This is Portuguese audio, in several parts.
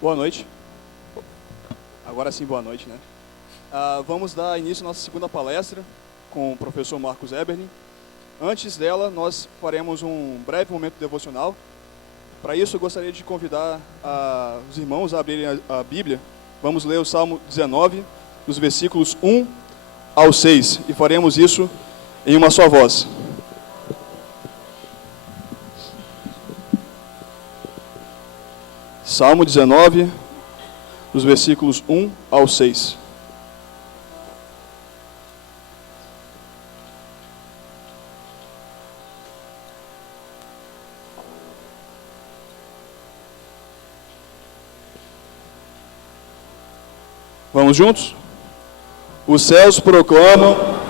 Boa noite. Agora sim, boa noite, né? Vamos dar início à nossa segunda palestra com o professor Marcos Eberlin. Antes dela, nós faremos um breve momento devocional. Para isso, eu gostaria de convidar os irmãos a abrirem a Bíblia. Vamos ler o Salmo 19, dos versículos 1 ao 6, e faremos isso em uma só voz. Salmo 19, dos versículos 1 ao 6. Vamos juntos? Os céus proclamam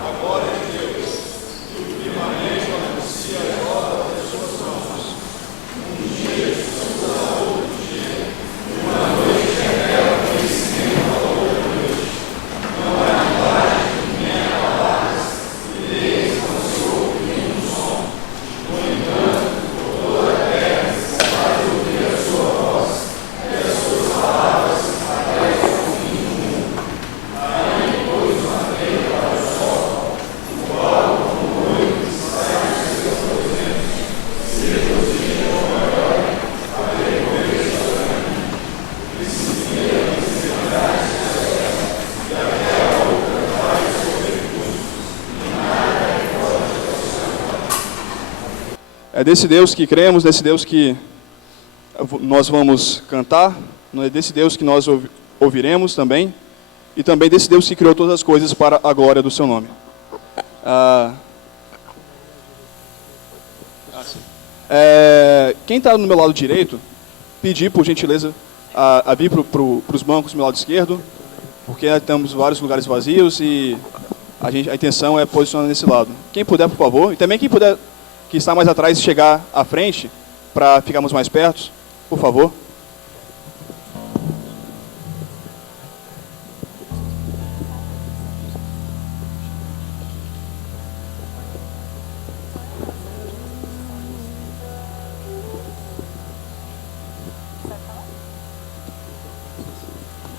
É desse Deus que cremos, desse Deus que nós vamos cantar, é desse Deus que nós ouviremos também, e também desse Deus que criou todas as coisas para a glória do seu nome. Quem está no meu lado direito, pedir por gentileza a vir para os bancos do meu lado esquerdo, porque temos vários lugares vazios e a intenção é posicionar nesse lado. Quem puder, por favor, e também quem puder que está mais atrás chegar à frente, para ficarmos mais perto, por favor.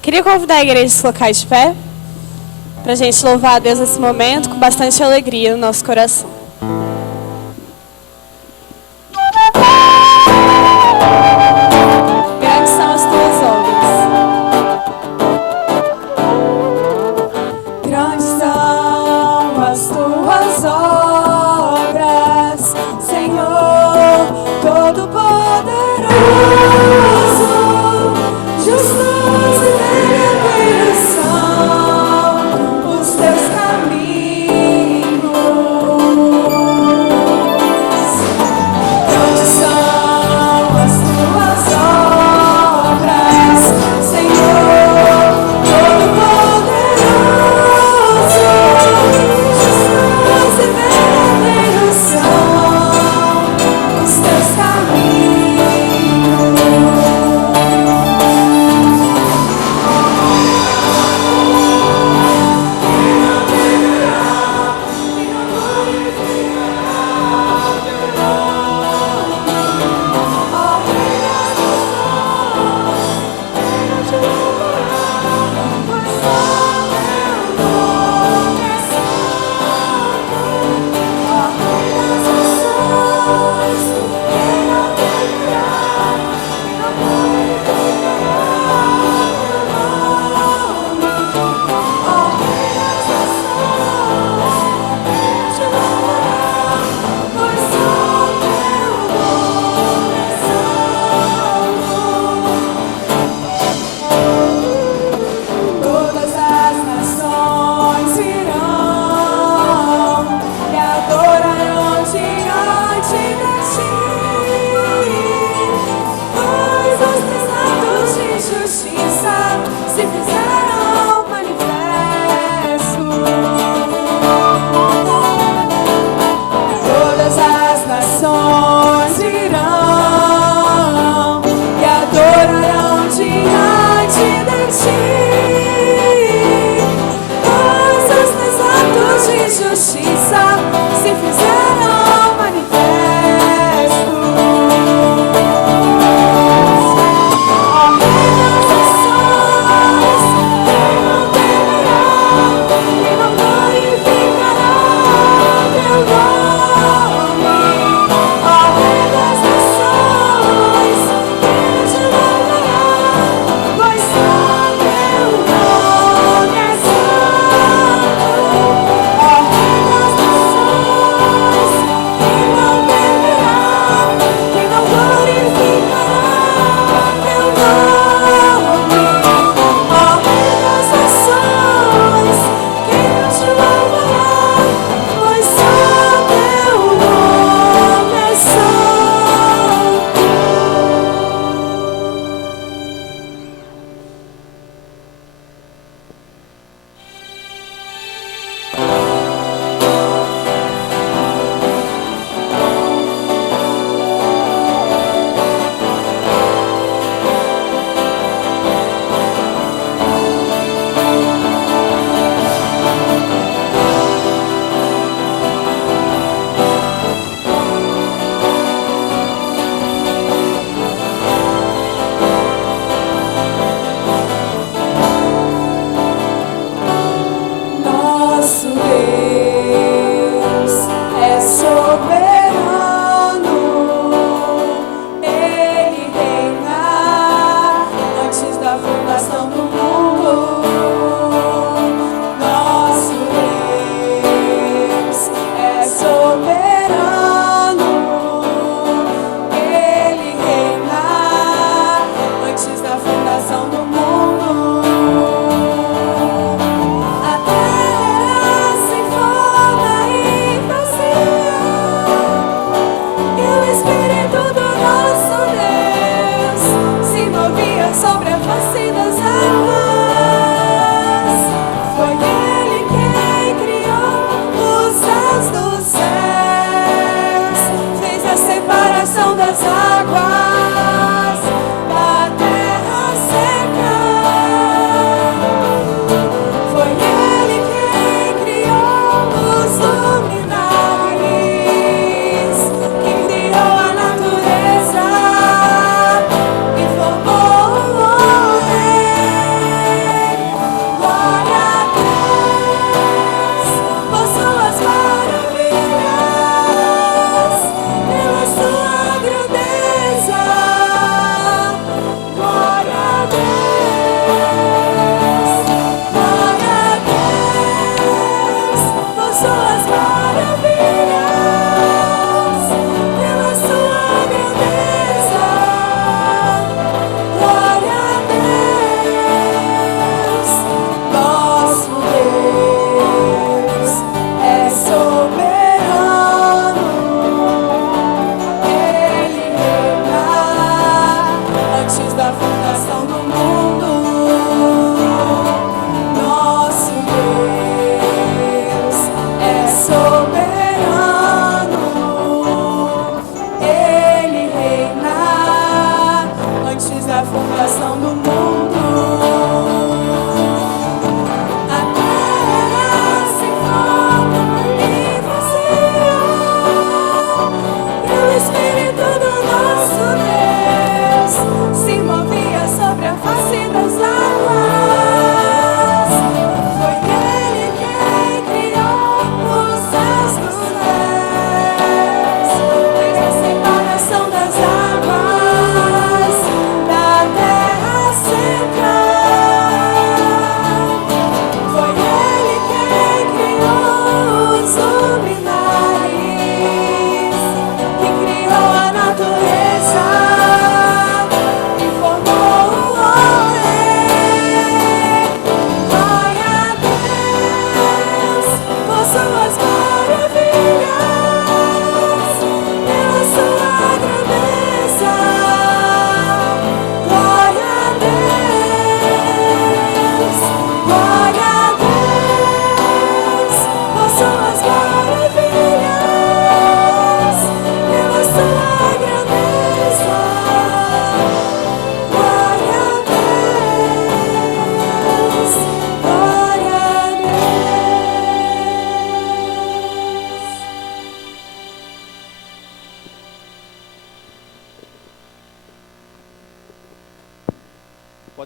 Queria convidar a igreja a se colocar de pé, para a gente louvar a Deus nesse momento, com bastante alegria no nosso coração. Os teus caminhos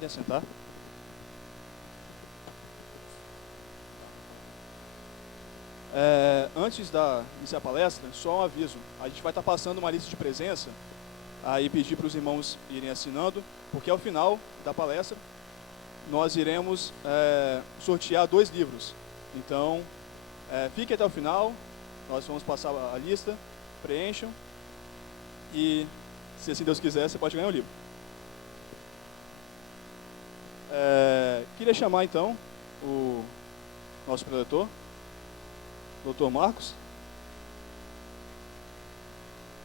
Podem sentar. Antes de iniciar a palestra, só um aviso. A gente vai estar passando uma lista de presença, aí pedir para os irmãos irem assinando, porque ao final da palestra nós iremos sortear 2 livros. Então, fique até o final, nós vamos passar a lista, preencham e, se assim Deus quiser, você pode ganhar o livro. Queria chamar então o nosso preletor, Dr. Marcos.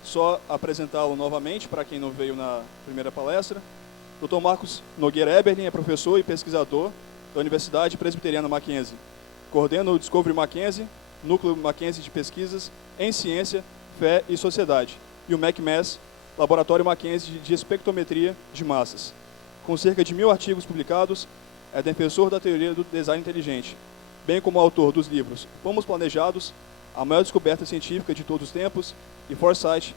Só apresentá-lo novamente para quem não veio na primeira palestra. Dr. Marcos Nogueira Eberlin é professor e pesquisador da Universidade Presbiteriana Mackenzie. Coordena o Discovery Mackenzie, Núcleo Mackenzie de Pesquisas em Ciência, Fé e Sociedade, e o MacMass, Laboratório Mackenzie de Espectrometria de Massas. Com cerca de 1000 artigos publicados, é defensor da teoria do design inteligente, bem como autor dos livros Fomos Planejados, a maior descoberta científica de todos os tempos, e Foresight,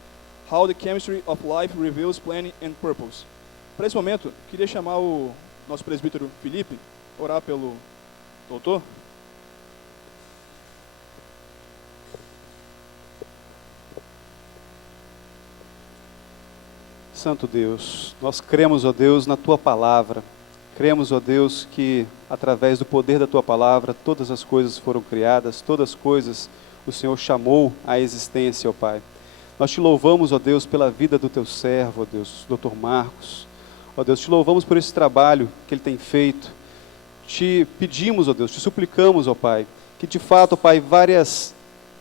How the Chemistry of Life Reveals Planning and Purpose. Para esse momento, queria chamar o nosso presbítero Felipe, orar pelo doutor. Santo Deus, nós cremos, ó Deus, na Tua Palavra. Cremos, ó Deus, que através do poder da Tua Palavra, todas as coisas foram criadas, todas as coisas o Senhor chamou à existência, ó Pai. Nós te louvamos, ó Deus, pela vida do Teu servo, ó Deus, Dr. Marcos. Ó Deus, te louvamos por esse trabalho que ele tem feito. Te pedimos, ó Deus, te suplicamos, ó Pai, que de fato, ó Pai,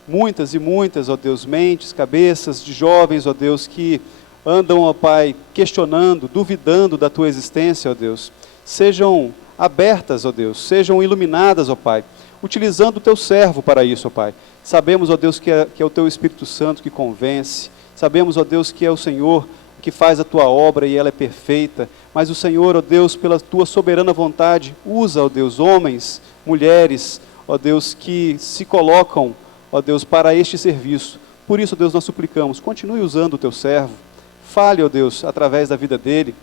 muitas e muitas, ó Deus, mentes, cabeças de jovens, ó Deus, que andam, ó Pai, questionando, duvidando da Tua existência, ó Deus, sejam abertas, ó Deus, sejam iluminadas, ó Pai, utilizando o Teu servo para isso, ó Pai. Sabemos, ó Deus, que é o Teu Espírito Santo que convence, sabemos, ó Deus, que é o Senhor que faz a Tua obra e ela é perfeita, mas o Senhor, ó Deus, pela Tua soberana vontade, usa, ó Deus, homens, mulheres, ó Deus, que se colocam, ó Deus, para este serviço. Por isso, ó Deus, nós suplicamos, continue usando o Teu servo, fale, ó Deus, através da vida dele,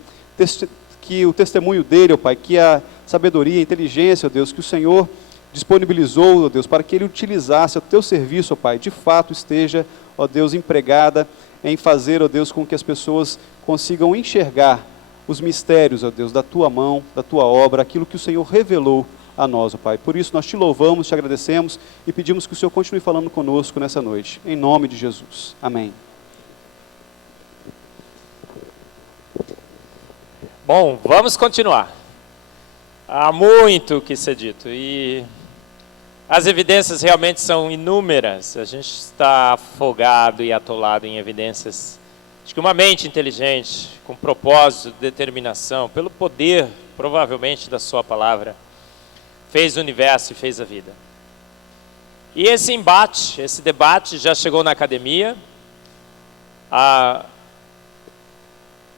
que o testemunho dele, ó Pai, que a sabedoria, a inteligência, ó Deus, que o Senhor disponibilizou, ó Deus, para que ele utilizasse o Teu serviço, ó Pai, de fato esteja, ó Deus, empregada em fazer, ó Deus, com que as pessoas consigam enxergar os mistérios, ó Deus, da Tua mão, da Tua obra, aquilo que o Senhor revelou a nós, ó Pai. Por isso nós te louvamos, te agradecemos e pedimos que o Senhor continue falando conosco nessa noite, em nome de Jesus. Amém. Bom, vamos continuar. Há muito o que ser dito e as evidências realmente são inúmeras. A gente está afogado e atolado em evidências. Acho que uma mente inteligente, com propósito, determinação, pelo poder, provavelmente, da sua palavra, fez o universo e fez a vida. E esse embate, esse debate já chegou na academia. A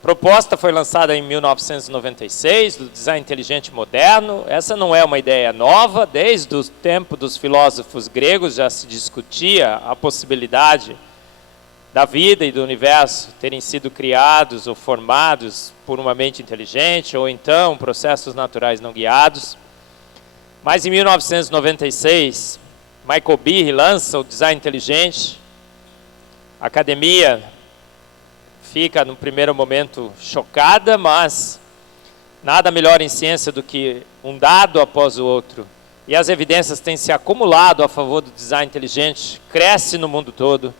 proposta foi lançada em 1996, do design inteligente moderno. Essa não é uma ideia nova, desde o tempo dos filósofos gregos já se discutia a possibilidade da vida e do universo terem sido criados ou formados por uma mente inteligente, ou então processos naturais não guiados. Mas em 1996, Michael Behe lança o design inteligente. A academia fica, no primeiro momento, chocada, mas nada melhor em ciência do que um dado após o outro. E as evidências têm se acumulado a favor do design inteligente, cresce no mundo todo.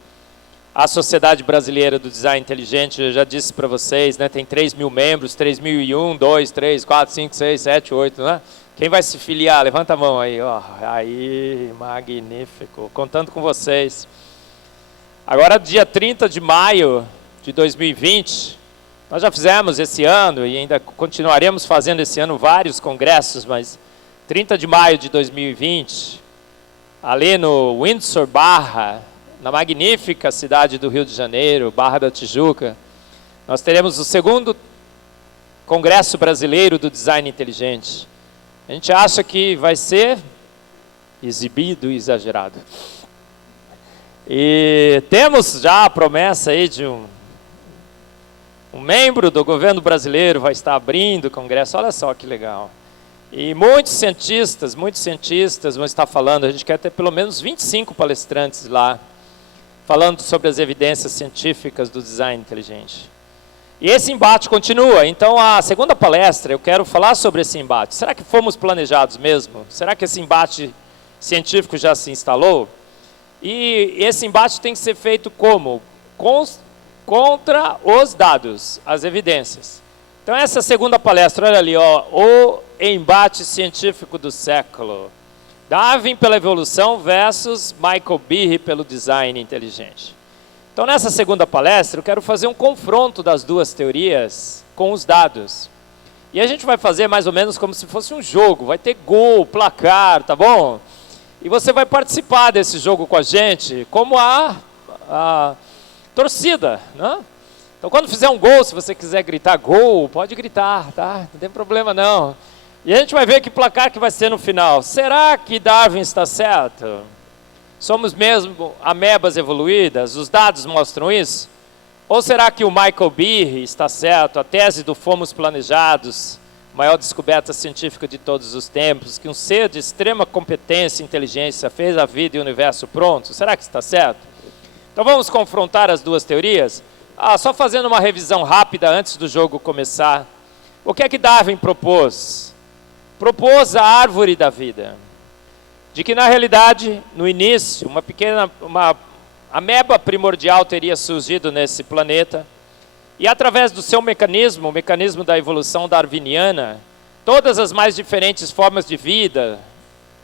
A Sociedade Brasileira do Design Inteligente, eu já disse para vocês, né, tem 3.000 membros, 3.001, 2, 3, 4, 5, 6, 7, 8, né? Quem vai se filiar? Levanta a mão aí, ó. Aí, magnífico, contando com vocês. Agora, dia 30 de maio de 2020, nós já fizemos esse ano e ainda continuaremos fazendo esse ano vários congressos, mas 30 de maio de 2020, ali no Windsor Barra, na magnífica cidade do Rio de Janeiro, Barra da Tijuca, nós teremos o 2º Congresso Brasileiro do Design Inteligente. A gente acha que vai ser exibido e exagerado. E temos já a promessa aí de Um membro do governo brasileiro vai estar abrindo o congresso, olha só que legal. E muitos cientistas vão estar falando, a gente quer ter pelo menos 25 palestrantes lá, falando sobre as evidências científicas do design inteligente. E esse embate continua, então a segunda palestra eu quero falar sobre esse embate. Será que fomos planejados mesmo? Será que esse embate científico já se instalou? E esse embate tem que ser feito como? Contra os dados, as evidências. Então essa segunda palestra, olha ali, ó, o embate científico do século. Darwin pela evolução versus Michael Behe pelo design inteligente. Então nessa segunda palestra eu quero fazer um confronto das duas teorias com os dados. E a gente vai fazer mais ou menos como se fosse um jogo, vai ter gol, placar, tá bom? E você vai participar desse jogo com a gente como a torcida, né? Então quando fizer um gol, se você quiser gritar gol, pode gritar, tá? Não tem problema não. E a gente vai ver que placar que vai ser no final. Será que Darwin está certo? Somos mesmo amebas evoluídas? Os dados mostram isso? Ou será que o Michael Behe está certo? A tese do fomos planejados, maior descoberta científica de todos os tempos, que um ser de extrema competência e inteligência fez a vida e o universo pronto. Será que está certo? Então vamos confrontar as duas teorias? Só fazendo uma revisão rápida antes do jogo começar. O que é que Darwin propôs? Propôs a árvore da vida. De que na realidade, no início, uma ameba primordial teria surgido nesse planeta e através do seu mecanismo, o mecanismo da evolução darwiniana, todas as mais diferentes formas de vida,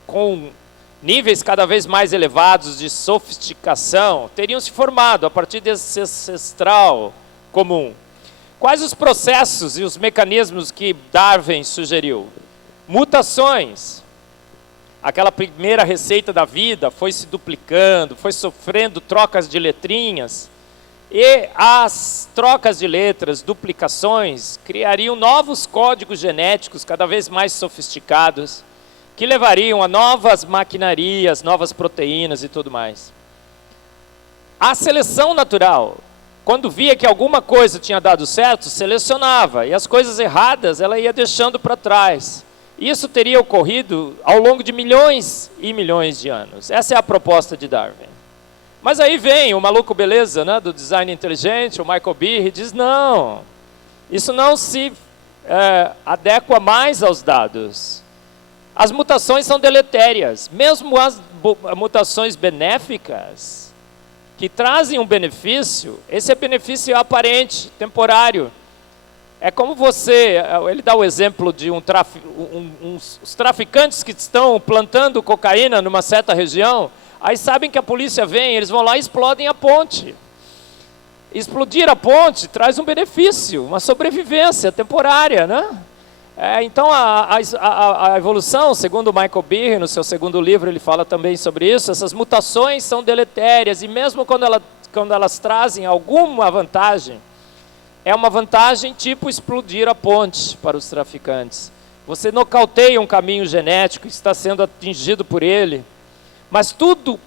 com níveis cada vez mais elevados de sofisticação, teriam se formado a partir desse ancestral comum. Quais os processos e os mecanismos que Darwin sugeriu? Mutações. Aquela primeira receita da vida foi se duplicando, foi sofrendo trocas de letrinhas, e as trocas de letras, duplicações, criariam novos códigos genéticos cada vez mais sofisticados, que levariam a novas maquinarias, novas proteínas e tudo mais. A seleção natural, quando via que alguma coisa tinha dado certo, selecionava, e as coisas erradas ela ia deixando para trás. Isso teria ocorrido ao longo de milhões e milhões de anos. Essa é a proposta de Darwin. Mas aí vem o maluco beleza, né, do design inteligente, o Michael Behe, e diz, não, isso não se adequa mais aos dados. As mutações são deletérias, mesmo as mutações benéficas, que trazem um benefício, esse benefício é aparente, temporário. É como ele dá o exemplo de os traficantes que estão plantando cocaína numa certa região, aí sabem que a polícia vem, eles vão lá e explodem a ponte. Explodir a ponte traz um benefício, uma sobrevivência temporária, né? Então a evolução, segundo Michael Behe, no seu segundo livro, ele fala também sobre isso, essas mutações são deletérias, e mesmo quando elas trazem alguma vantagem, é uma vantagem tipo explodir a ponte para os traficantes. Você nocauteia um caminho genético que está sendo atingido por ele, mas todos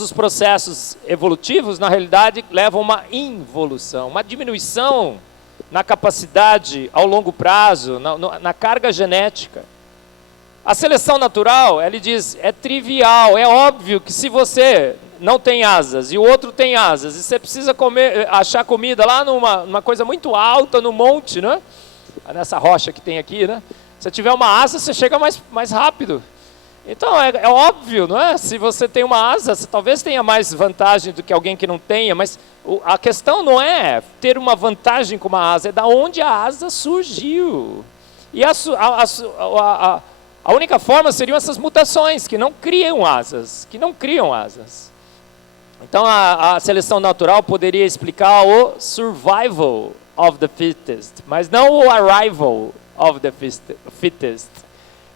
os processos evolutivos, na realidade, levam a uma involução, uma diminuição na capacidade ao longo prazo, na carga genética. A seleção natural, ele diz, é trivial, é óbvio que se você não tem asas, e o outro tem asas, e você precisa achar comida lá numa coisa muito alta, no monte, né? Nessa rocha que tem aqui, né? Se tiver uma asa, você chega mais rápido. Então, é óbvio, não é? Se você tem uma asa, você talvez tenha mais vantagem do que alguém que não tenha, mas a questão não é ter uma vantagem com uma asa, é da onde a asa surgiu. E a única forma seriam essas mutações, que não criam asas, Então, a seleção natural poderia explicar o survival of the fittest, mas não o arrival of the fittest.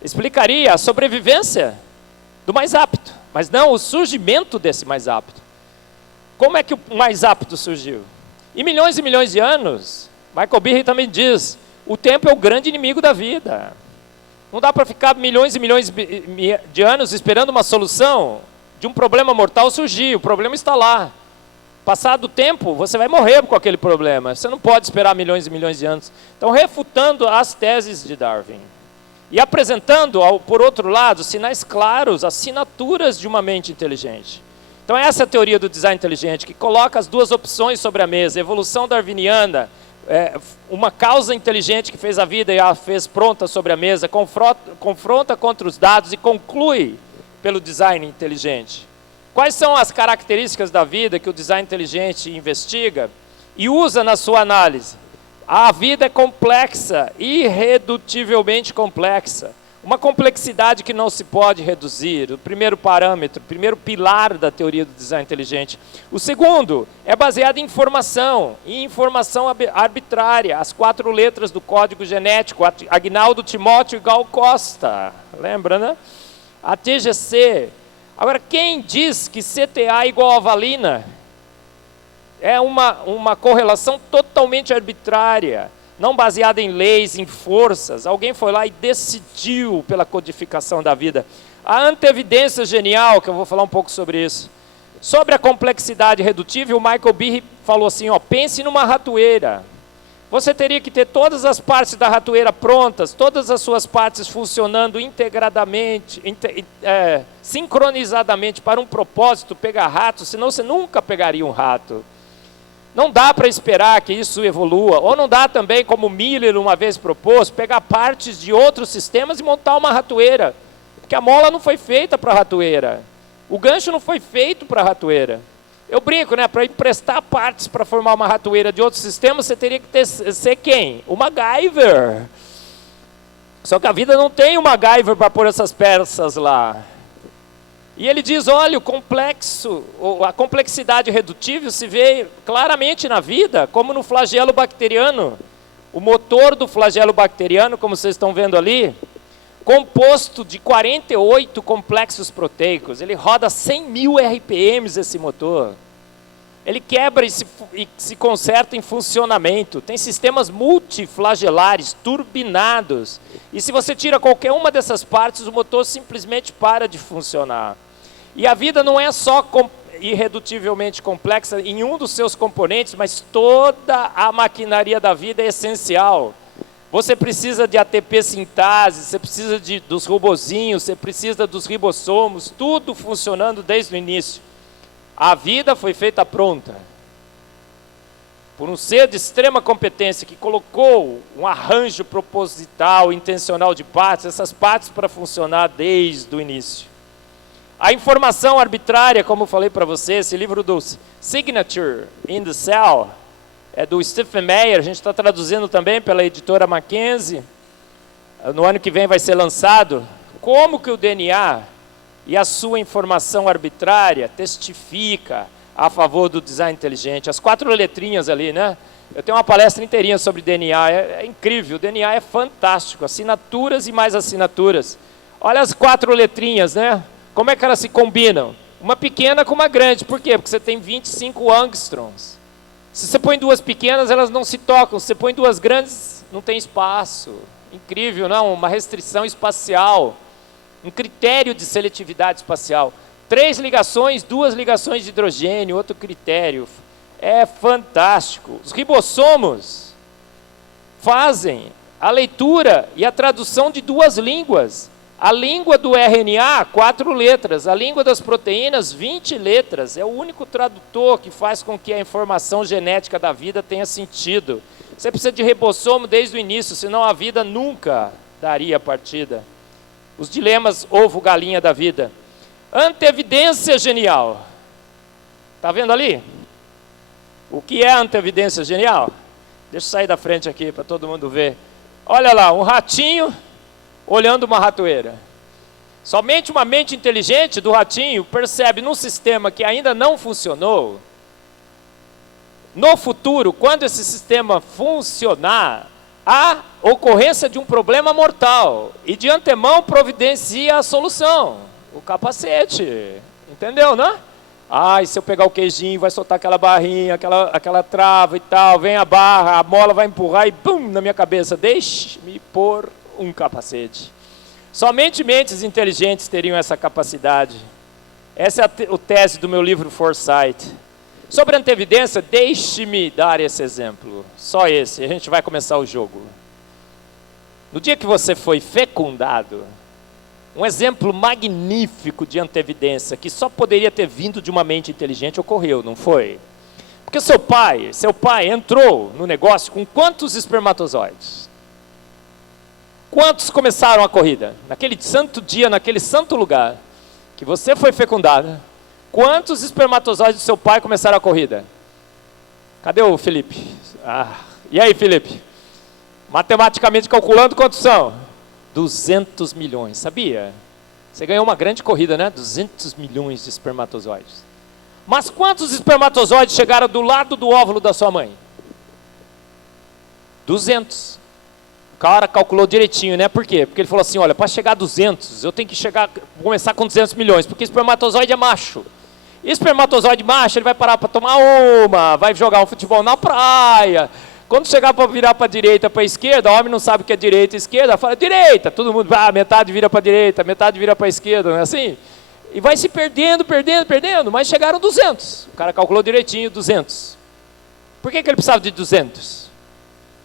Explicaria a sobrevivência do mais apto, mas não o surgimento desse mais apto. Como é que o mais apto surgiu? Em milhões e milhões de anos, Michael Behe também diz, o tempo é o grande inimigo da vida. Não dá para ficar milhões e milhões de anos esperando uma solução de um problema mortal surgir, o problema está lá. Passado o tempo, você vai morrer com aquele problema. Você não pode esperar milhões e milhões de anos. Então, refutando as teses de Darwin. E apresentando, por outro lado, sinais claros, assinaturas de uma mente inteligente. Então, essa é a teoria do design inteligente, que coloca as duas opções sobre a mesa. Evolução darwiniana, uma causa inteligente que fez a vida e a fez pronta sobre a mesa, confronta contra os dados e conclui pelo design inteligente. Quais são as características da vida que o design inteligente investiga e usa na sua análise? A vida é complexa, irredutivelmente complexa. Uma complexidade que não se pode reduzir. O primeiro parâmetro, o primeiro pilar da teoria do design inteligente. O segundo é baseado em informação arbitrária. As 4 letras do código genético, Agnaldo Timóteo e Gal Costa. Lembra, né? A TGC. Agora, quem diz que CTA igual a valina é uma correlação totalmente arbitrária, não baseada em leis, em forças? Alguém foi lá e decidiu pela codificação da vida. A antevidência genial, que eu vou falar um pouco sobre isso. Sobre a complexidade redutível, o Michael Behe falou assim, pense numa ratoeira. Você teria que ter todas as partes da ratoeira prontas, todas as suas partes funcionando integradamente, sincronizadamente para um propósito, pegar rato, senão você nunca pegaria um rato. Não dá para esperar que isso evolua, ou não dá também, como Miller uma vez propôs, pegar partes de outros sistemas e montar uma ratoeira, porque a mola não foi feita para a ratoeira, o gancho não foi feito para a ratoeira. Eu brinco, né? Para emprestar partes para formar uma ratoeira de outros sistemas, você teria que ser quem? O MacGyver. Só que a vida não tem o MacGyver para pôr essas peças lá. E ele diz, olha, a complexidade redutível se vê claramente na vida, como no flagelo bacteriano. O motor do flagelo bacteriano, como vocês estão vendo ali, composto de 48 complexos proteicos. Ele roda 100 mil RPMs esse motor. Ele quebra e se conserta em funcionamento. Tem sistemas multiflagelares, turbinados. E se você tira qualquer uma dessas partes, o motor simplesmente para de funcionar. E a vida não é só irredutivelmente complexa em um dos seus componentes, mas toda a maquinaria da vida é essencial. Você precisa de ATP sintase, você precisa dos robozinhos, você precisa dos ribossomos, tudo funcionando desde o início. A vida foi feita pronta por um ser de extrema competência que colocou um arranjo proposital, intencional de partes, essas partes para funcionar desde o início. A informação arbitrária, como eu falei para você, esse livro do Signature in the Cell, é do Stephen Meyer, a gente está traduzindo também pela editora Mackenzie, no ano que vem vai ser lançado. Como que o DNA e a sua informação arbitrária testifica a favor do design inteligente? As 4 letrinhas ali, né? Eu tenho uma palestra inteirinha sobre DNA, é incrível, o DNA é fantástico, assinaturas e mais assinaturas. Olha as 4 letrinhas, né? Como é que elas se combinam? Uma pequena com uma grande, por quê? Porque você tem 25 angstroms. Se você põe 2 pequenas, elas não se tocam, se você põe 2 grandes, não tem espaço. Incrível, não? Uma restrição espacial. Um critério de seletividade espacial. 3 ligações, 2 ligações de hidrogênio, outro critério. É fantástico. Os ribossomos fazem a leitura e a tradução de 2 línguas. A língua do RNA, 4 letras. A língua das proteínas, 20 letras. É o único tradutor que faz com que a informação genética da vida tenha sentido. Você precisa de ribossomo desde o início, senão a vida nunca daria partida. Os dilemas ovo-galinha da vida. Antevidência genial. Está vendo ali? O que é a antevidência genial? Deixa eu sair da frente aqui para todo mundo ver. Olha lá, um ratinho olhando uma ratoeira. Somente uma mente inteligente do ratinho percebe num sistema que ainda não funcionou. No futuro, quando esse sistema funcionar, há ocorrência de um problema mortal e de antemão providencia a solução, o capacete, entendeu, né? E se eu pegar o queijinho, vai soltar aquela barrinha, aquela trava e tal, vem a barra, a mola vai empurrar e bum, na minha cabeça, deixe-me pôr um capacete. Somente mentes inteligentes teriam essa capacidade. Essa é a tese do meu livro Foresight. Sobre antevidência, deixe-me dar esse exemplo. Só esse, a gente vai começar o jogo. No dia que você foi fecundado, um exemplo magnífico de antevidência, que só poderia ter vindo de uma mente inteligente, ocorreu, não foi? Porque seu pai entrou no negócio com quantos espermatozoides? Quantos começaram a corrida? Naquele santo dia, naquele santo lugar, que você foi fecundada, quantos espermatozoides do seu pai começaram a corrida? Cadê o Felipe? E aí, Felipe? Matematicamente calculando, quantos são? 200 milhões, sabia? Você ganhou uma grande corrida, né? 200 milhões de espermatozoides. Mas quantos espermatozoides chegaram do lado do óvulo da sua mãe? 200. O cara calculou direitinho, né? Por quê? Porque ele falou assim, olha, para chegar a 200, eu tenho que começar com 200 milhões, porque espermatozoide é macho. E espermatozoide macho, ele vai parar para tomar uma, vai jogar um futebol na praia. Quando chegar para virar para a direita, para a esquerda, o homem não sabe o que é direita e esquerda, fala direita, todo mundo, metade vira para a direita, metade vira para a esquerda, não é assim? E vai se perdendo, mas chegaram 200. O cara calculou direitinho 200. Por que ele precisava de 200?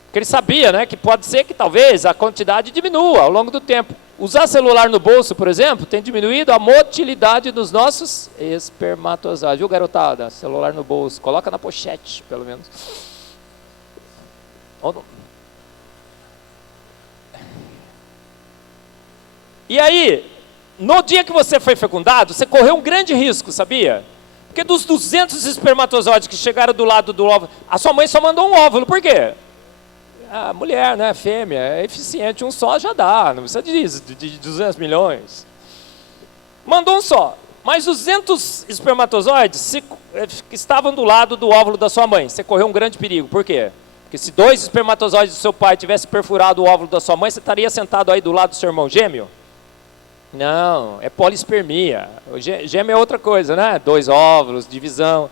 Porque ele sabia, né, que pode ser que talvez a quantidade diminua ao longo do tempo. Usar celular no bolso, por exemplo, tem diminuído a motilidade dos nossos espermatozoides. Viu, garotada? Celular no bolso, coloca na pochete, pelo menos. E aí, no dia que você foi fecundado, você correu um grande risco, sabia? Porque dos 200 espermatozoides que chegaram do lado do óvulo, a sua mãe só mandou um óvulo, por quê? A mulher, né, fêmea, é eficiente, um só já dá, não precisa de 200 milhões. Mandou um só, mas 200 espermatozoides estavam do lado do óvulo da sua mãe, você correu um grande perigo, por quê? Porque se 2 espermatozoides do seu pai tivessem perfurado o óvulo da sua mãe, você estaria sentado aí do lado do seu irmão gêmeo? Não, é polispermia. O gêmeo é outra coisa, né? 2 óvulos, divisão.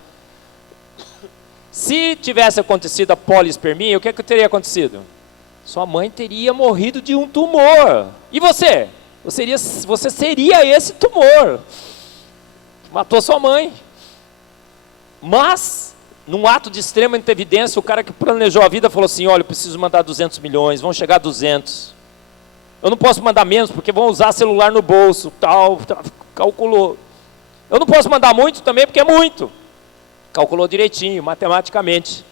Se tivesse acontecido a polispermia, o que teria acontecido? Sua mãe teria morrido de um tumor. E você? Você seria esse tumor. Matou sua mãe. Mas, num ato de extrema evidência, o cara que planejou a vida falou assim, olha, eu preciso mandar 200 milhões, vão chegar a 200. Eu não posso mandar menos, porque vão usar celular no bolso, tal, calculou. Eu não posso mandar muito também, porque é muito. Calculou direitinho, matematicamente.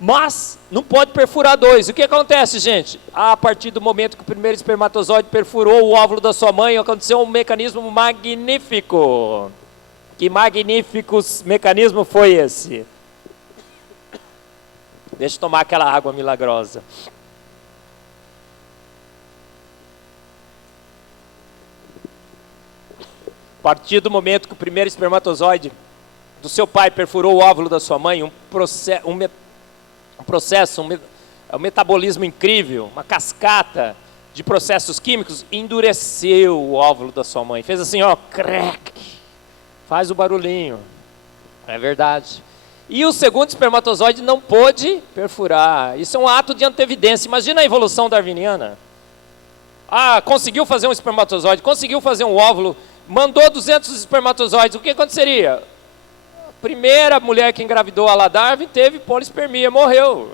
Mas, não pode perfurar 2. O que acontece, gente? A partir do momento que o primeiro espermatozoide perfurou o óvulo da sua mãe, aconteceu um mecanismo magnífico. Que magnífico mecanismo foi esse? Deixa eu tomar aquela água milagrosa. A partir do momento que o primeiro espermatozoide do seu pai perfurou o óvulo da sua mãe, um metabolismo incrível, uma cascata de processos químicos, endureceu o óvulo da sua mãe. Fez assim, ó, crack, faz o barulhinho. É verdade. E o segundo espermatozoide não pôde perfurar. Isso é um ato de antevidência. Imagina a evolução darwiniana. Conseguiu fazer um espermatozoide, conseguiu fazer um óvulo, mandou 200 espermatozoides, o que aconteceria? A primeira mulher que engravidou a la Darwin teve polispermia, morreu.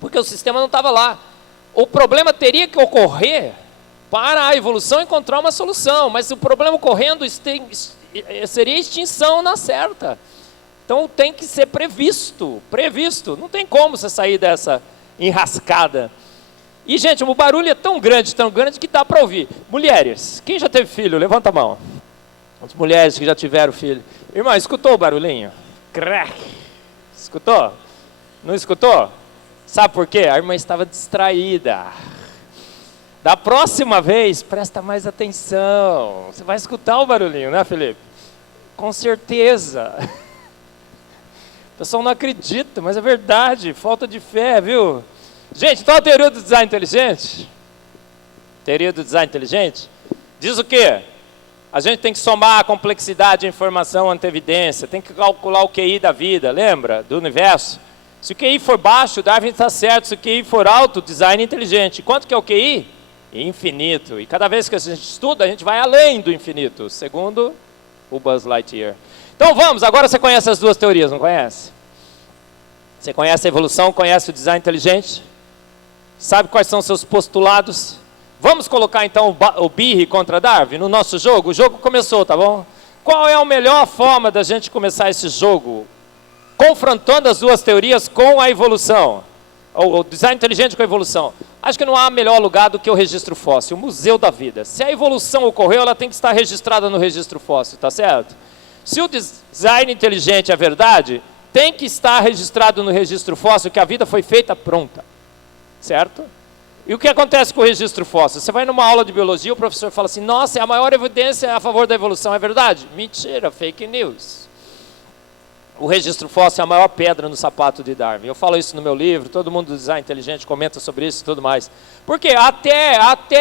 Porque o sistema não estava lá. O problema teria que ocorrer para a evolução encontrar uma solução, mas o problema ocorrendo seria extinção na certa. Então tem que ser previsto. Não tem como você sair dessa enrascada. E, gente, o barulho é tão grande que dá para ouvir. Mulheres, quem já teve filho? Levanta a mão. As mulheres que já tiveram filho. Irmão, escutou o barulhinho? Crack. Escutou? Não escutou? Sabe por quê? A irmã estava distraída. Da próxima vez, presta mais atenção. Você vai escutar o barulhinho, né, Felipe? Com certeza. O pessoal não acredita, mas é verdade. Falta de fé, viu? Gente, então a teoria do design inteligente? Teoria do design inteligente? Diz o quê? A gente tem que somar a complexidade de informação antevidência, tem que calcular o QI da vida, lembra? Do universo. Se o QI for baixo, Darwin está certo. Se o QI for alto, design inteligente. Quanto que é o QI? Infinito. E cada vez que a gente estuda, a gente vai além do infinito, segundo o Buzz Lightyear. Então vamos, agora você conhece as duas teorias, não conhece? Você conhece a evolução, conhece o design inteligente? Sabe quais são seus postulados? Vamos colocar então o Birri contra Darwin no nosso jogo? O jogo começou, tá bom? Qual é a melhor forma da gente começar esse jogo? Confrontando as duas teorias com a evolução. O design inteligente com a evolução. Acho que não há melhor lugar do que o registro fóssil, o museu da vida. Se a evolução ocorreu, ela tem que estar registrada no registro fóssil, tá certo? Se o design inteligente é verdade, tem que estar registrado no registro fóssil que a vida foi feita pronta, certo? E o que acontece com o registro fóssil? Você vai numa aula de biologia, o professor fala assim, nossa, é a maior evidência a favor da evolução, é verdade? Mentira, fake news. O registro fóssil é a maior pedra no sapato de Darwin. Eu falo isso no meu livro, todo mundo do design inteligente comenta sobre isso e tudo mais. Porque até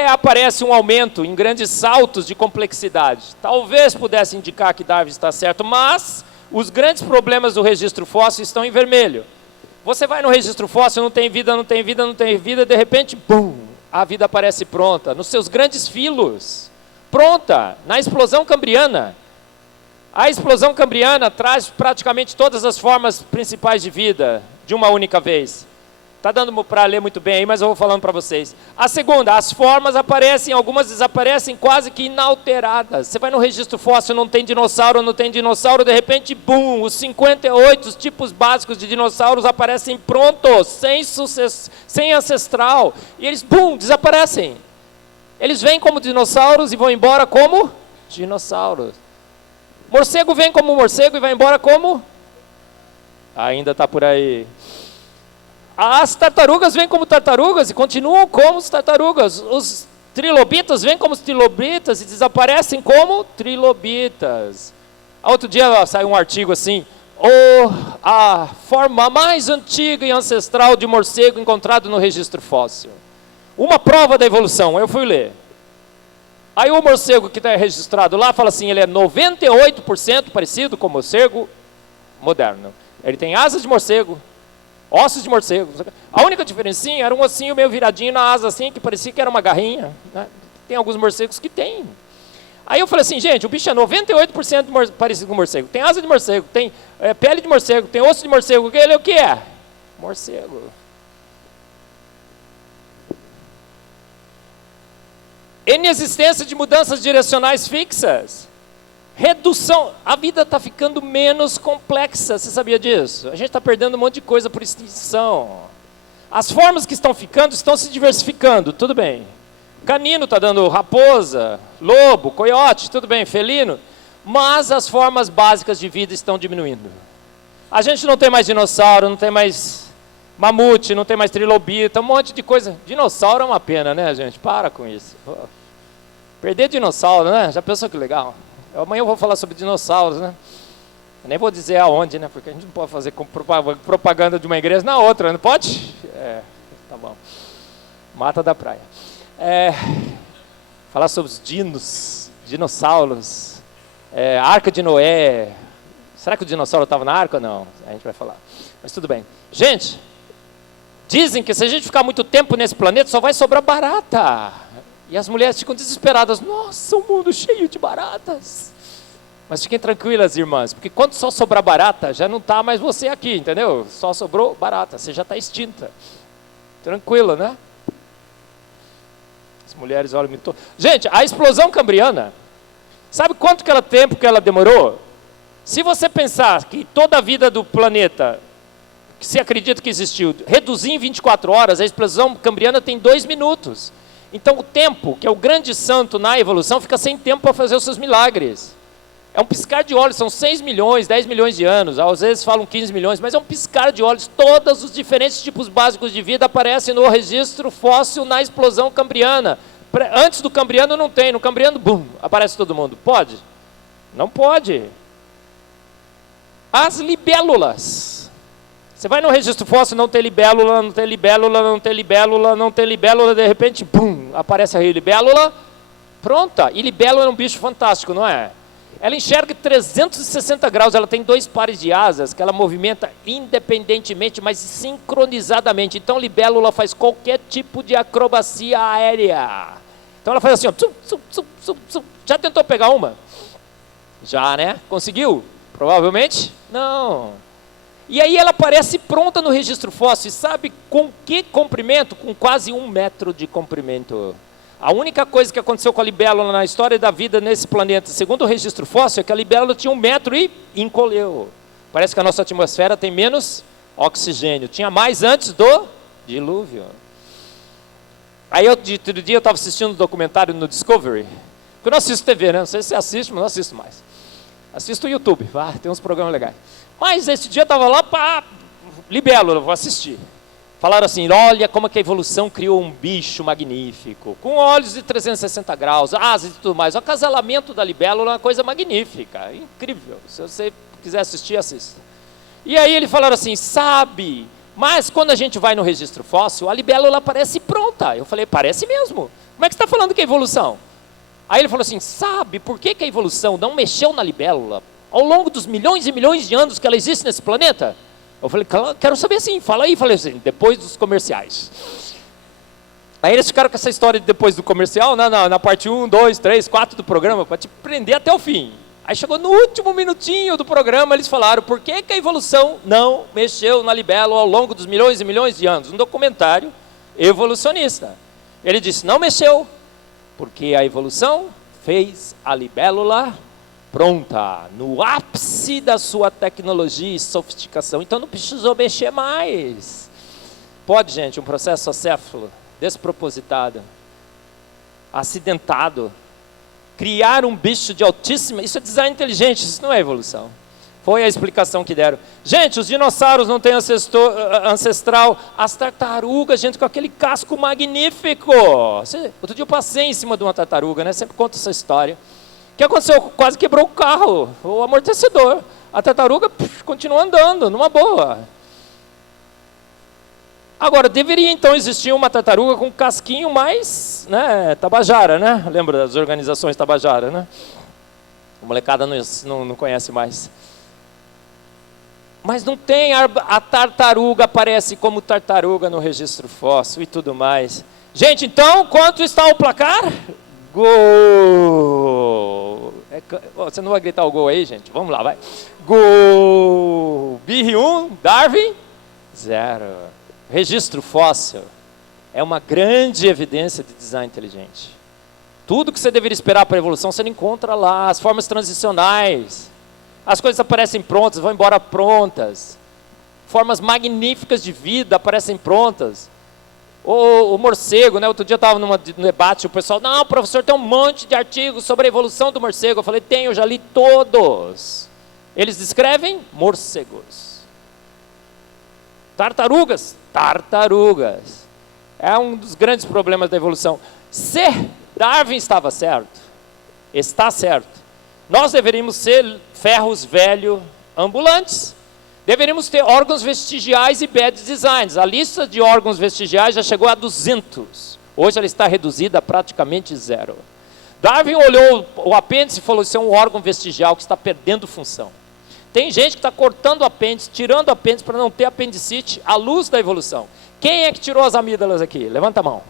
aparece um aumento em grandes saltos de complexidade. Talvez pudesse indicar que Darwin está certo, mas os grandes problemas do registro fóssil estão em vermelho. Você vai no registro fóssil, não tem vida, não tem vida, não tem vida, de repente, bum, a vida aparece pronta, nos seus grandes filos. Pronta, na explosão cambriana. A explosão cambriana traz praticamente todas as formas principais de vida, de uma única vez. Está dando para ler muito bem aí, mas eu vou falando para vocês. A segunda, as formas aparecem, algumas desaparecem quase que inalteradas. Você vai no registro fóssil, não tem dinossauro, de repente, bum, os 58 tipos básicos de dinossauros aparecem prontos, sem ancestral. E eles, bum, desaparecem. Eles vêm como dinossauros e vão embora como dinossauros. Morcego vem como morcego e vai embora como? Ainda está por aí. As tartarugas vêm como tartarugas e continuam como as tartarugas. Os trilobitas vêm como os trilobitas e desaparecem como trilobitas. Outro dia saiu um artigo assim, a forma mais antiga e ancestral de morcego encontrado no registro fóssil. Uma prova da evolução, eu fui ler. Aí o morcego que está registrado lá fala assim, ele é 98% parecido com o morcego moderno. Ele tem asas de morcego, ossos de morcego. A única diferencinha era um ossinho meio viradinho na asa assim, que parecia que era uma garrinha. Né? Tem alguns morcegos que tem. Aí eu falei assim, gente, o bicho é 98% parecido com o morcego. Tem asa de morcego, tem pele de morcego, tem osso de morcego. Ele é o que é? Morcego. Inexistência de mudanças direcionais fixas. Redução. A vida está ficando menos complexa, você sabia disso? A gente está perdendo um monte de coisa por extinção. As formas que estão ficando estão se diversificando, tudo bem. Canino está dando raposa, lobo, coiote, tudo bem, felino. Mas as formas básicas de vida estão diminuindo. A gente não tem mais dinossauro, não tem mais mamute, não tem mais trilobita, um monte de coisa. Dinossauro é uma pena, né, gente? Para com isso. Perder dinossauro, né? Já pensou que legal? Amanhã eu vou falar sobre dinossauros, né? Eu nem vou dizer aonde, né? Porque a gente não pode fazer propaganda de uma igreja na outra, não pode? Tá bom. Mata da praia. Falar sobre os dinossauros, Arca de Noé. Será que o dinossauro estava na arca ou não? A gente vai falar. Mas tudo bem. Gente, dizem que se a gente ficar muito tempo nesse planeta, só vai sobrar barata. E as mulheres ficam desesperadas. Nossa, um mundo cheio de baratas. Mas fiquem tranquilas, irmãs, porque quando só sobrar barata, já não está mais você aqui, entendeu? Só sobrou barata, você já está extinta. Tranquilo, né? As mulheres olham... Gente, a explosão cambriana, sabe quanto tempo que ela demorou? Se você pensar que toda a vida do planeta, que se acredita que existiu, reduzir em 24 horas, a explosão cambriana tem 2 minutos. Então o tempo, que é o grande santo na evolução, fica sem tempo para fazer os seus milagres. É um piscar de olhos, são 6 milhões, 10 milhões de anos, às vezes falam 15 milhões, mas é um piscar de olhos. Todos os diferentes tipos básicos de vida aparecem no registro fóssil na explosão cambriana. Antes do cambriano não tem, no cambriano, bum, aparece todo mundo. Pode? Não pode. As libélulas. Você vai no registro fóssil, não tem libélula, não tem libélula, não tem libélula, não tem libélula, de repente, bum, aparece a libélula, pronta. E libélula é um bicho fantástico, não é? Ela enxerga 360 graus, ela tem 2 pares de asas que ela movimenta independentemente, mas sincronizadamente. Então, libélula faz qualquer tipo de acrobacia aérea. Então, ela faz assim, ó, tsum, tsum, tsum, tsum, tsum. Já tentou pegar uma? Já, né? Conseguiu? Provavelmente não. E aí ela aparece pronta no registro fóssil, e sabe com que comprimento? Com quase 1 metro de comprimento. A única coisa que aconteceu com a libélula na história da vida nesse planeta, segundo o registro fóssil, é que a libélula tinha 1 metro e encolheu. Parece que a nossa atmosfera tem menos oxigênio. Tinha mais antes do dilúvio. Aí outro dia eu estava assistindo um documentário no Discovery, porque eu não assisto TV, né? Não sei se você assiste, mas não assisto mais. Assisto o YouTube, tem uns programas legais. Mas esse dia eu estava lá para libélula, vou assistir. Falaram assim, olha como que a evolução criou um bicho magnífico, com olhos de 360 graus, asas e tudo mais. O acasalamento da libélula é uma coisa magnífica, incrível. Se você quiser assistir, assista. E aí eles falaram assim, sabe, mas quando a gente vai no registro fóssil, a libélula parece pronta. Eu falei, parece mesmo. Como é que você está falando que é evolução? Aí ele falou assim, sabe por que a evolução não mexeu na libélula ao longo dos milhões e milhões de anos que ela existe nesse planeta? Eu falei, quero saber sim, fala aí. Falei assim, depois dos comerciais. Aí eles ficaram com essa história de depois do comercial, na parte 1, 2, 3, 4 do programa, para te prender até o fim. Aí chegou no último minutinho do programa, eles falaram, por que a evolução não mexeu na libélula ao longo dos milhões e milhões de anos? Um documentário evolucionista. Ele disse, não mexeu, porque a evolução fez a libélula pronta, no ápice da sua tecnologia e sofisticação. Então não precisou mexer mais. Pode, gente, um processo acéfalo, despropositado, acidentado, criar um bicho de altíssima... Isso é design inteligente, isso não é evolução. Foi a explicação que deram. Gente, os dinossauros não têm ancestral. As tartarugas, gente, com aquele casco magnífico. Outro dia eu passei em cima de uma tartaruga, né? Sempre conto essa história. O que aconteceu? Quase quebrou o carro, o amortecedor. A tartaruga continua andando, numa boa. Agora, deveria então existir uma tartaruga com um casquinho mais, né, tabajara, né? Lembra das organizações tabajara, né? A molecada não conhece mais. Mas não tem, a tartaruga aparece como tartaruga no registro fóssil e tudo mais. Gente, então, quanto está o placar? Gol! Você não vai gritar o gol aí, gente? Vamos lá, vai. Gol! Birri 1, Darwin 0. Registro fóssil é uma grande evidência de design inteligente. Tudo que você deveria esperar para a evolução, você não encontra lá. As formas transicionais, as coisas aparecem prontas, vão embora prontas. Formas magníficas de vida aparecem prontas. O morcego, né? Outro dia eu estava num debate, o pessoal, não, professor, tem um monte de artigos sobre a evolução do morcego. Eu falei, tem, eu já li todos. Eles descrevem morcegos. Tartarugas, tartarugas. É um dos grandes problemas da evolução. Se Darwin estava certo, está certo, nós deveríamos ser ferros velhos ambulantes. Deveríamos ter órgãos vestigiais e bad designs. A lista de órgãos vestigiais já chegou a 200. Hoje ela está reduzida a praticamente 0. Darwin olhou o apêndice e falou, isso é um órgão vestigial que está perdendo função. Tem gente que está cortando o apêndice, tirando o apêndice para não ter apendicite à luz da evolução. Quem é que tirou as amígdalas aqui? Levanta a mão.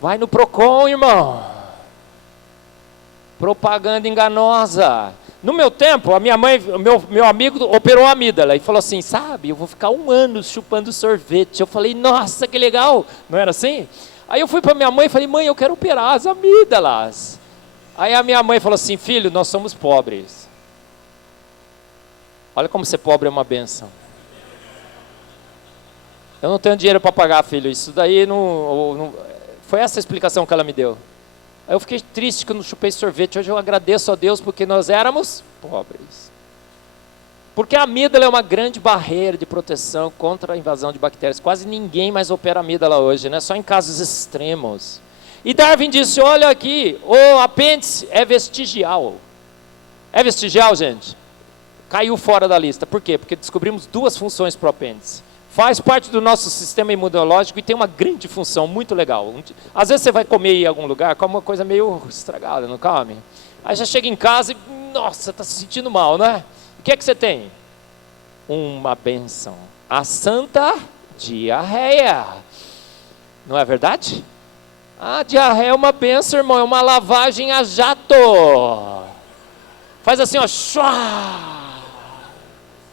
Vai no Procon, irmão. Propaganda enganosa. No meu tempo, a minha mãe, meu amigo operou a amígdala e falou assim, sabe, eu vou ficar 1 ano chupando sorvete. Eu falei, nossa, que legal. Não era assim? Aí eu fui para minha mãe e falei, mãe, eu quero operar as amígdalas. Aí a minha mãe falou assim, filho, nós somos pobres. Olha como ser pobre é uma benção. Eu não tenho dinheiro para pagar, filho. Isso daí não... Foi essa a explicação que ela me deu. Aí eu fiquei triste que eu não chupei sorvete. Hoje eu agradeço a Deus porque nós éramos pobres. Porque a amígdala é uma grande barreira de proteção contra a invasão de bactérias. Quase ninguém mais opera a amígdala hoje, né? Só em casos extremos. E Darwin disse, olha aqui, o apêndice é vestigial. É vestigial, gente? Caiu fora da lista. Por quê? Porque descobrimos 2 funções para o apêndice. Faz parte do nosso sistema imunológico e tem uma grande função, muito legal. Às vezes você vai comer em algum lugar, come uma coisa meio estragada, não come? Aí já chega em casa e, nossa, está se sentindo mal, né? O que é que você tem? Uma benção. A santa diarreia. Não é verdade? A diarreia é uma benção, irmão, é uma lavagem a jato. Faz assim, ó, chua.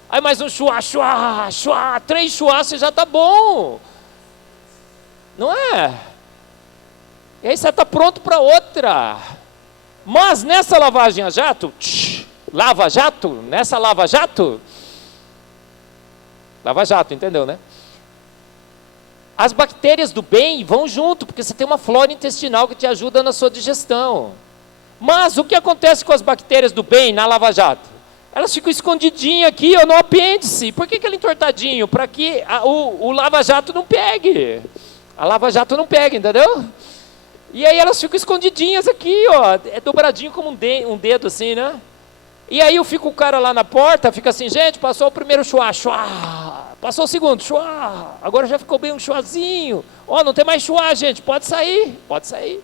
Aí mais um chuá, chuá, chuá, 3 chuás você já está bom. Não é? E aí você está pronto para outra. Mas nessa lavagem a jato, lava jato, nessa lava jato, entendeu, né? As bactérias do bem vão junto, porque você tem uma flora intestinal que te ajuda na sua digestão. Mas o que acontece com as bactérias do bem na lava jato? Elas ficam escondidinhas aqui, ó, no apêndice. Por que ele é entortadinho? Para que o lava-jato não pegue. A lava-jato não pega, entendeu? E aí elas ficam escondidinhas aqui, ó. É dobradinho como um dedo assim, né? E aí fica o cara lá na porta, fica assim, gente, passou o primeiro chuá, chuá. Passou o segundo, chuá. Agora já ficou bem um chuazinho. Ó, não tem mais chuá, gente, pode sair, pode sair.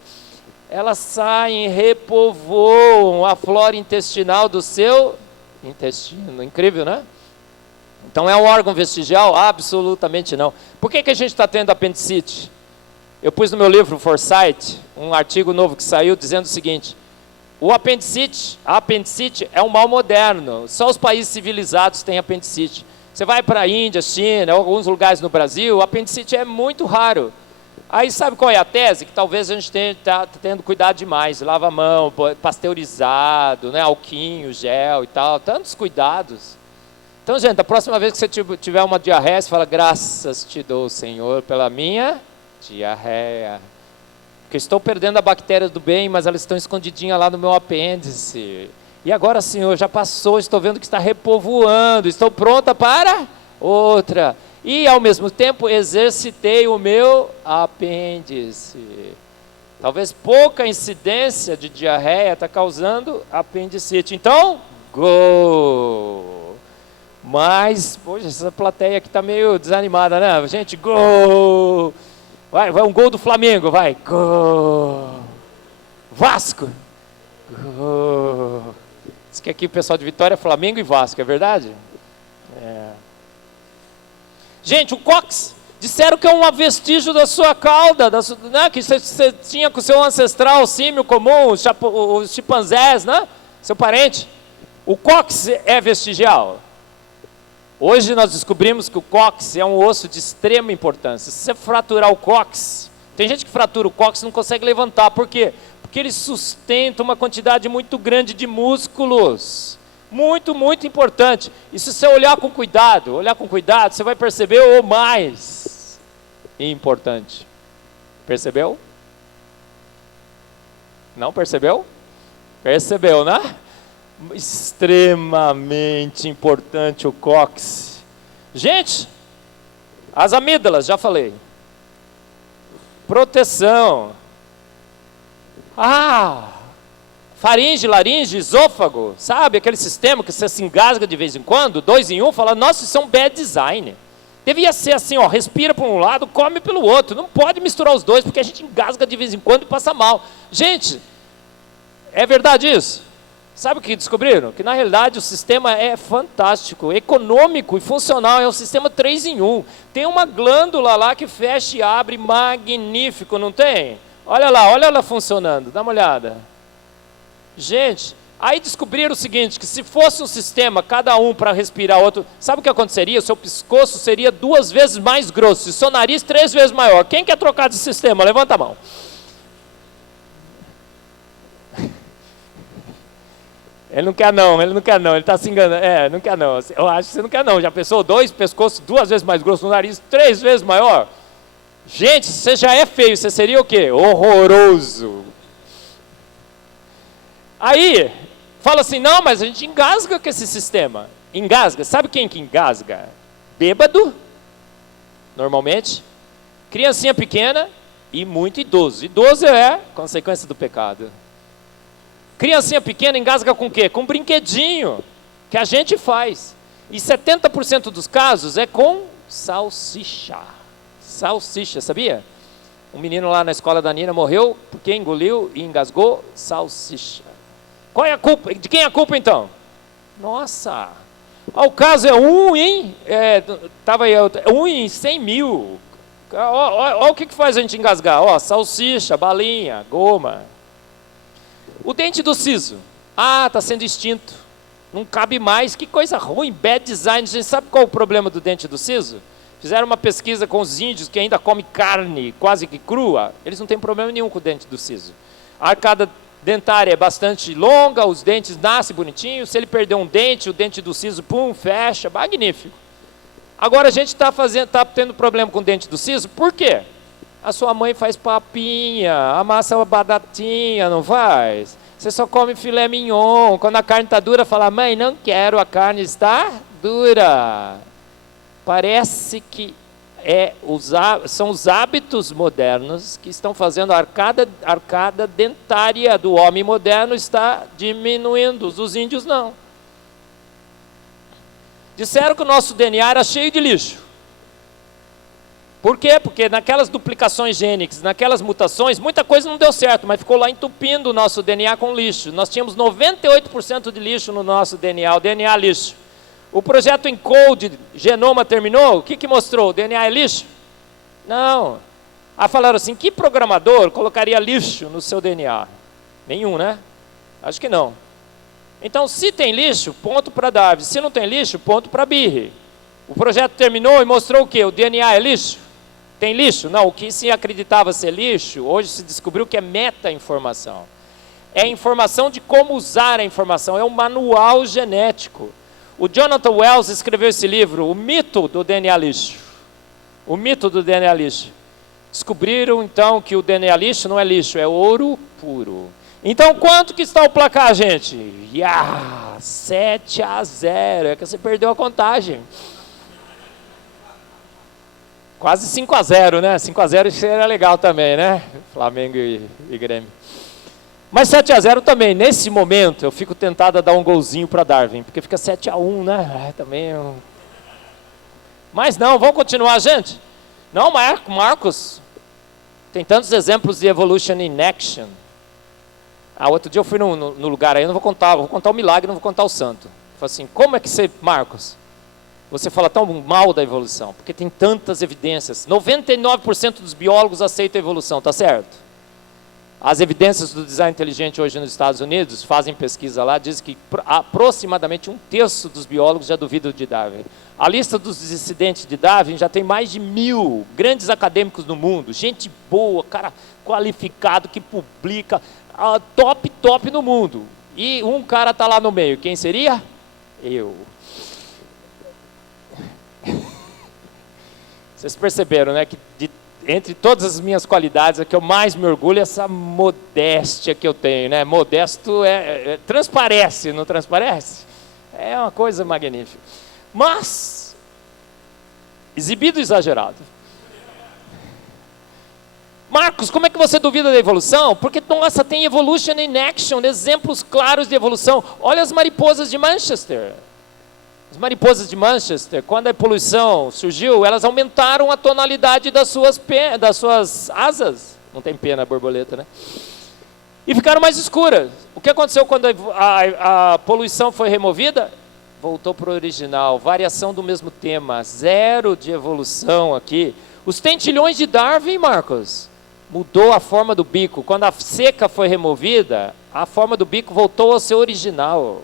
Elas saem, repovoam a flora intestinal do seu intestino. Incrível, né? Então é um órgão vestigial? Absolutamente não. Por que a gente está tendo apendicite? Eu pus no meu livro Foresight um artigo novo que saiu dizendo o seguinte: a apendicite é um mal moderno. Só os países civilizados têm apendicite. Você vai para a Índia, China, alguns lugares no Brasil, apendicite é muito raro. Aí sabe qual é a tese? Que talvez a gente está tendo cuidado demais, lava a mão, pasteurizado, né, alquinho, gel e tal, tantos cuidados. Então, gente, a próxima vez que você tiver uma diarreia, você fala, graças te dou, Senhor, pela minha diarreia. Porque estou perdendo a bactéria do bem, mas elas estão escondidinhas lá no meu apêndice. E agora, Senhor, já passou, estou vendo que está repovoando, estou pronta para outra. E, ao mesmo tempo, exercitei o meu apêndice. Talvez pouca incidência de diarreia está causando apendicite. Então, gol! Mas, poxa, essa plateia aqui está meio desanimada, né? Gente, gol! Vai um gol do Flamengo, vai. Gol! Vasco! Gol! Diz que aqui o pessoal de Vitória é Flamengo e Vasco, é verdade? É. Gente, o cóccix, disseram que é um vestígio da sua cauda, né, que você tinha com o seu ancestral símio comum, os chimpanzés, né, seu parente. O cóccix é vestigial. Hoje nós descobrimos que o cóccix é um osso de extrema importância. Se você fraturar o cóccix, tem gente que fratura o cóccix e não consegue levantar. Por quê? Porque ele sustenta uma quantidade muito grande de músculos. Muito, muito importante. E se você olhar com cuidado, você vai perceber o mais importante. Percebeu? Não percebeu? Percebeu, né? Extremamente importante o cóccix. Gente, as amígdalas, já falei. Proteção. Faringe, laringe, esôfago, sabe? Aquele sistema que você se engasga de vez em quando, 2 em 1, fala, nossa, isso é um bad design. Devia ser assim, ó, respira por um lado, come pelo outro. Não pode misturar os dois, porque a gente engasga de vez em quando e passa mal. Gente, é verdade isso? Sabe o que descobriram? Que na realidade o sistema é fantástico, econômico e funcional, é um sistema 3 em 1. Tem uma glândula lá que fecha e abre, magnífico, não tem? Olha lá, olha ela funcionando, dá uma olhada. Gente, aí descobriram o seguinte, que se fosse um sistema, cada um para respirar outro, sabe o que aconteceria? O seu pescoço seria 2 vezes mais grosso, e seu nariz 3 vezes maior. Quem quer trocar de sistema? Levanta a mão. Ele não quer não, ele está se enganando. Não quer não, eu acho que você não quer não. Já pensou? 2 pescoços 2 vezes mais grosso, no nariz 3 vezes maior? Gente, você já é feio, você seria o quê? Horroroso. Aí, fala assim, não, mas a gente engasga com esse sistema. Engasga, sabe quem que engasga? Bêbado, normalmente, criancinha pequena e muito idoso. Idoso é consequência do pecado. Criancinha pequena engasga com o quê? Com brinquedinho, que a gente faz. E 70% dos casos é com salsicha. Salsicha, sabia? Um menino lá na escola da Nina morreu porque engoliu e engasgou salsicha. Qual é a culpa? De quem é a culpa então? Nossa! O caso é 1 em... Tava aí, 1 em 100 mil. Olha o que faz a gente engasgar. Ó, salsicha, balinha, goma. O dente do siso. Está sendo extinto. Não cabe mais, que coisa ruim, bad design. Você sabe qual é o problema do dente do siso? Fizeram uma pesquisa com os índios que ainda comem carne quase que crua, eles não têm problema nenhum com o dente do siso. A arcada dentária é bastante longa, os dentes nascem bonitinhos, se ele perder um dente, o dente do siso, pum, fecha, magnífico. Agora a gente está tendo problema com o dente do siso, por quê? A sua mãe faz papinha, amassa uma batatinha, não faz? Você só come filé mignon, quando a carne está dura, fala, mãe, não quero, a carne está dura. Parece que são os hábitos modernos que estão fazendo a arcada dentária do homem moderno está diminuindo, os dos índios não. Disseram que o nosso DNA era cheio de lixo. Por quê? Porque naquelas duplicações gênicas, naquelas mutações, muita coisa não deu certo, mas ficou lá entupindo o nosso DNA com lixo. Nós tínhamos 98% de lixo no nosso DNA, o DNA lixo. O projeto ENCODE genoma terminou, o que mostrou? O DNA é lixo? Não. Falaram assim, que programador colocaria lixo no seu DNA? Nenhum, né? Acho que não. Então, se tem lixo, ponto para Darwin. Se não tem lixo, ponto para Birre. O projeto terminou e mostrou o quê? O DNA é lixo? Tem lixo? Não, o que se acreditava ser lixo, hoje se descobriu que é meta-informação. É informação de como usar a informação, é um manual genético. O Jonathan Wells escreveu esse livro, O Mito do DNA Lixo. O Mito do DNA Lixo. Descobriram, então, que o DNA lixo não é lixo, é ouro puro. Então, quanto que está o placar, gente? 7-0. É que você perdeu a contagem. Quase 5-0, né? 5-0 seria legal também, né? Flamengo e Grêmio. Mas 7-0 também. Nesse momento, eu fico tentado a dar um golzinho para Darwin, porque fica 7-1, né? Também. Mas não, vamos continuar, gente? Não, Marcos. Tem tantos exemplos de evolution in action. Outro dia eu fui no lugar aí, eu não vou contar o milagre, não vou contar o santo. Eu falei assim, como é que você, Marcos, você fala tão mal da evolução? Porque tem tantas evidências. 99% dos biólogos aceitam a evolução, tá certo? As evidências do design inteligente hoje nos Estados Unidos, fazem pesquisa lá, diz que aproximadamente 1/3 dos biólogos já duvidam de Darwin. A lista dos dissidentes de Darwin já tem mais de 1000 grandes acadêmicos no mundo, gente boa, cara qualificado, que publica, top no mundo. E um cara está lá no meio, quem seria? Eu. Vocês perceberam, né, que entre todas as minhas qualidades, a que eu mais me orgulho é essa modéstia que eu tenho, né? Modesto transparece, não transparece? É uma coisa magnífica. Mas, exibido exagerado. Marcos, como é que você duvida da evolução? Porque, nossa, tem evolution in action, exemplos claros de evolução. Olha as mariposas de Manchester. As mariposas de Manchester, quando a poluição surgiu, elas aumentaram a tonalidade das suas asas. Não tem pena a borboleta, né? E ficaram mais escuras. O que aconteceu quando a poluição foi removida? Voltou para o original. Variação do mesmo tema. 0 de evolução aqui. Os tentilhões de Darwin, Marcos, mudou a forma do bico. Quando a seca foi removida, a forma do bico voltou ao seu original.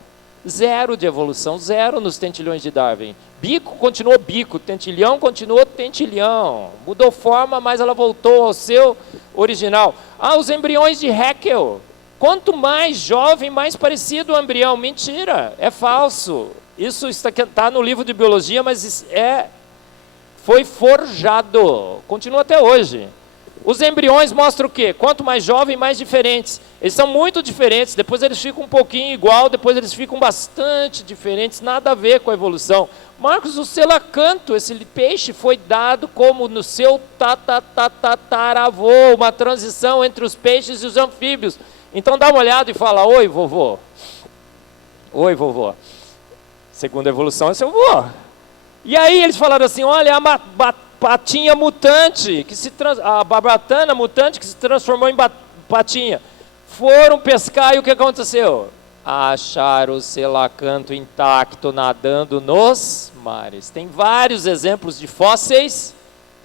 0 de evolução, 0 nos tentilhões de Darwin. Bico continuou bico, tentilhão continuou tentilhão. Mudou forma, mas ela voltou ao seu original. Os embriões de Haeckel. Quanto mais jovem, mais parecido o embrião. Mentira, é falso. Isso está no livro de biologia, mas foi forjado. Continua até hoje. Os embriões mostram o quê? Quanto mais jovem, mais diferentes. Eles são muito diferentes, depois eles ficam um pouquinho igual, depois eles ficam bastante diferentes, nada a ver com a evolução. Marcos, o selacanto, esse peixe, foi dado como no seu tataravô, uma transição entre os peixes e os anfíbios. Então dá uma olhada e fala, oi, vovô. Oi, vovô. Segundo a evolução, é seu vô. E aí eles falaram assim, olha, a patinha mutante, a barbatana mutante que se transformou em patinha. Foram pescar e o que aconteceu? Acharam o selacanto intacto nadando nos mares. Tem vários exemplos de fósseis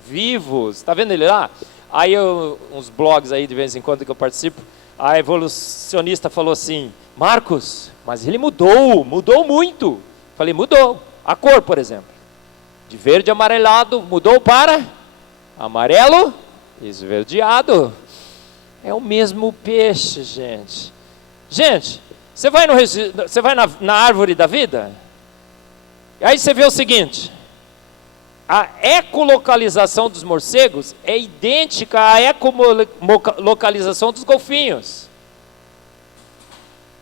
vivos. Está vendo ele lá? Aí uns blogs aí de vez em quando que eu participo, A evolucionista falou assim, Marcos, mas ele mudou muito. Falei, mudou. A cor, por exemplo. De verde amarelado, mudou para amarelo esverdeado. É o mesmo peixe, gente. Gente, você vai na árvore da vida, aí você vê o seguinte, a ecolocalização dos morcegos é idêntica à ecolocalização dos golfinhos.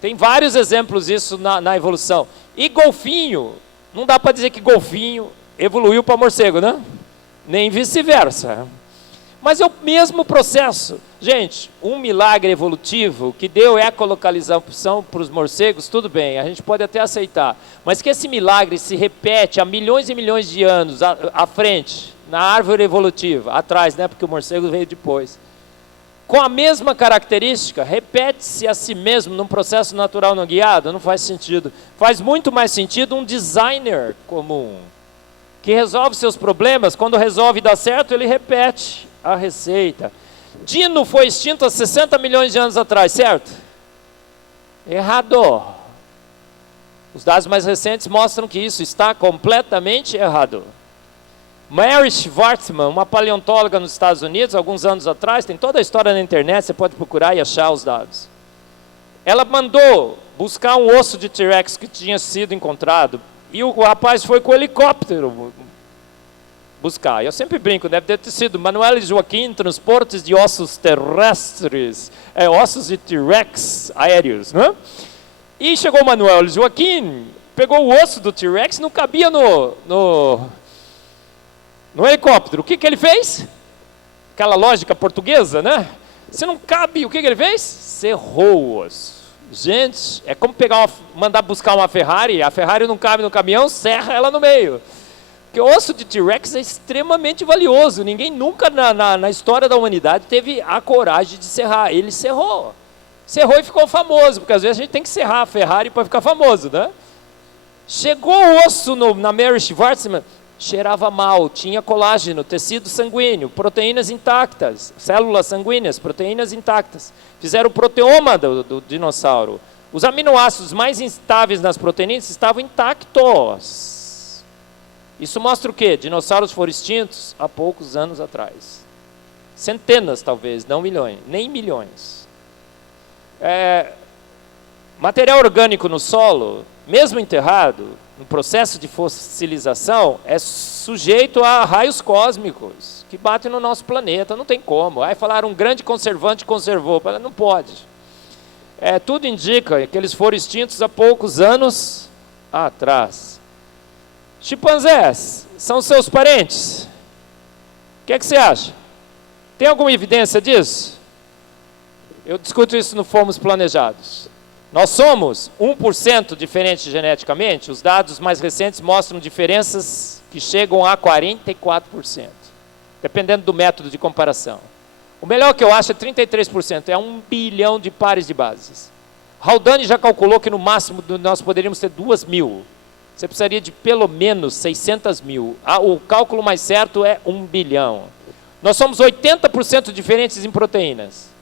Tem vários exemplos disso na evolução. E golfinho, não dá para dizer que golfinho evoluiu para morcego, né? Nem vice-versa. Mas é o mesmo processo. Gente, um milagre evolutivo que deu ecolocalização para os morcegos, tudo bem, a gente pode até aceitar. Mas que esse milagre se repete há milhões e milhões de anos à frente, na árvore evolutiva, atrás, né? Porque o morcego veio depois. Com a mesma característica, repete-se a si mesmo num processo natural não guiado, não faz sentido. Faz muito mais sentido um designer comum, que resolve seus problemas, quando resolve dar certo, ele repete a receita. Dino foi extinto há 60 milhões de anos atrás, certo? Errado. Os dados mais recentes mostram que isso está completamente errado. Mary Schwartzman, uma paleontóloga nos Estados Unidos, alguns anos atrás, tem toda a história na internet, você pode procurar e achar os dados. Ela mandou buscar um osso de T-Rex que tinha sido encontrado, e o rapaz foi com o helicóptero buscar. Eu sempre brinco, deve ter sido Manuel Joaquim, transportes de ossos terrestres, ossos de T-Rex aéreos, né? E chegou o Manuel Joaquim, pegou o osso do T-Rex, não cabia no helicóptero. O que ele fez? Aquela lógica portuguesa, né? Se não cabe, o que ele fez? Serrou o osso. Gente, é como mandar buscar uma Ferrari, a Ferrari não cabe no caminhão, serra ela no meio. Porque o osso de T-Rex é extremamente valioso. Ninguém nunca na história da humanidade teve a coragem de serrar. Ele serrou. Serrou e ficou famoso, porque às vezes a gente tem que serrar a Ferrari para ficar famoso, né? Chegou o osso na Mary Schwartzman, cheirava mal, tinha colágeno, tecido sanguíneo, proteínas intactas, células sanguíneas, proteínas intactas. Fizeram o proteoma do dinossauro. Os aminoácidos mais instáveis nas proteínas estavam intactos. Isso mostra o quê? Dinossauros foram extintos há poucos anos atrás. Centenas, talvez, não milhões, nem milhões. Material orgânico no solo, mesmo enterrado, no processo de fossilização, é sujeito a raios cósmicos que batem no nosso planeta, não tem como. Aí falaram, um grande conservante conservou, não pode. Tudo indica que eles foram extintos há poucos anos atrás. Chimpanzés são seus parentes? O que é que você acha? Tem alguma evidência disso? Eu discuto isso no Fomos Planejados. Nós somos 1% diferentes geneticamente, os dados mais recentes mostram diferenças que chegam a 44%, dependendo do método de comparação. O melhor que eu acho é 33%, é 1 bilhão de pares de bases. Haldane já calculou que no máximo nós poderíamos ter 2.000. Você precisaria de pelo menos 600 mil. O cálculo mais certo é 1 bilhão. Nós somos 80% diferentes em proteínas.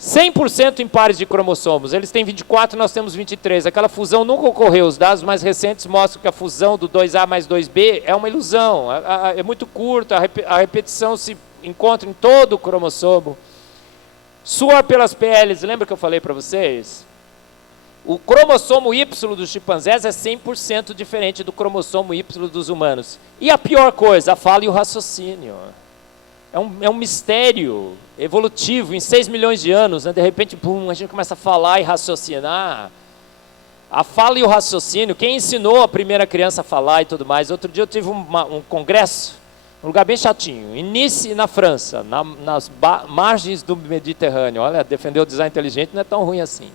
100% em pares de cromossomos. Eles têm 24, nós temos 23. Aquela fusão nunca ocorreu. Os dados mais recentes mostram que a fusão do 2A mais 2B é uma ilusão. É muito curta, a repetição se encontra em todo o cromossomo. Suor pelas peles, lembra que eu falei para vocês? O cromossomo Y dos chimpanzés é 100% diferente do cromossomo Y dos humanos. E a pior coisa, a fala e o raciocínio. É um mistério evolutivo. Em 6 milhões de anos, né, de repente, pum, a gente começa a falar e raciocinar. A fala e o raciocínio, quem ensinou a primeira criança a falar e tudo mais? Outro dia eu tive um congresso, um lugar bem chatinho, em Nice, na França, nas margens do Mediterrâneo. Olha, defender o design inteligente não é tão ruim assim.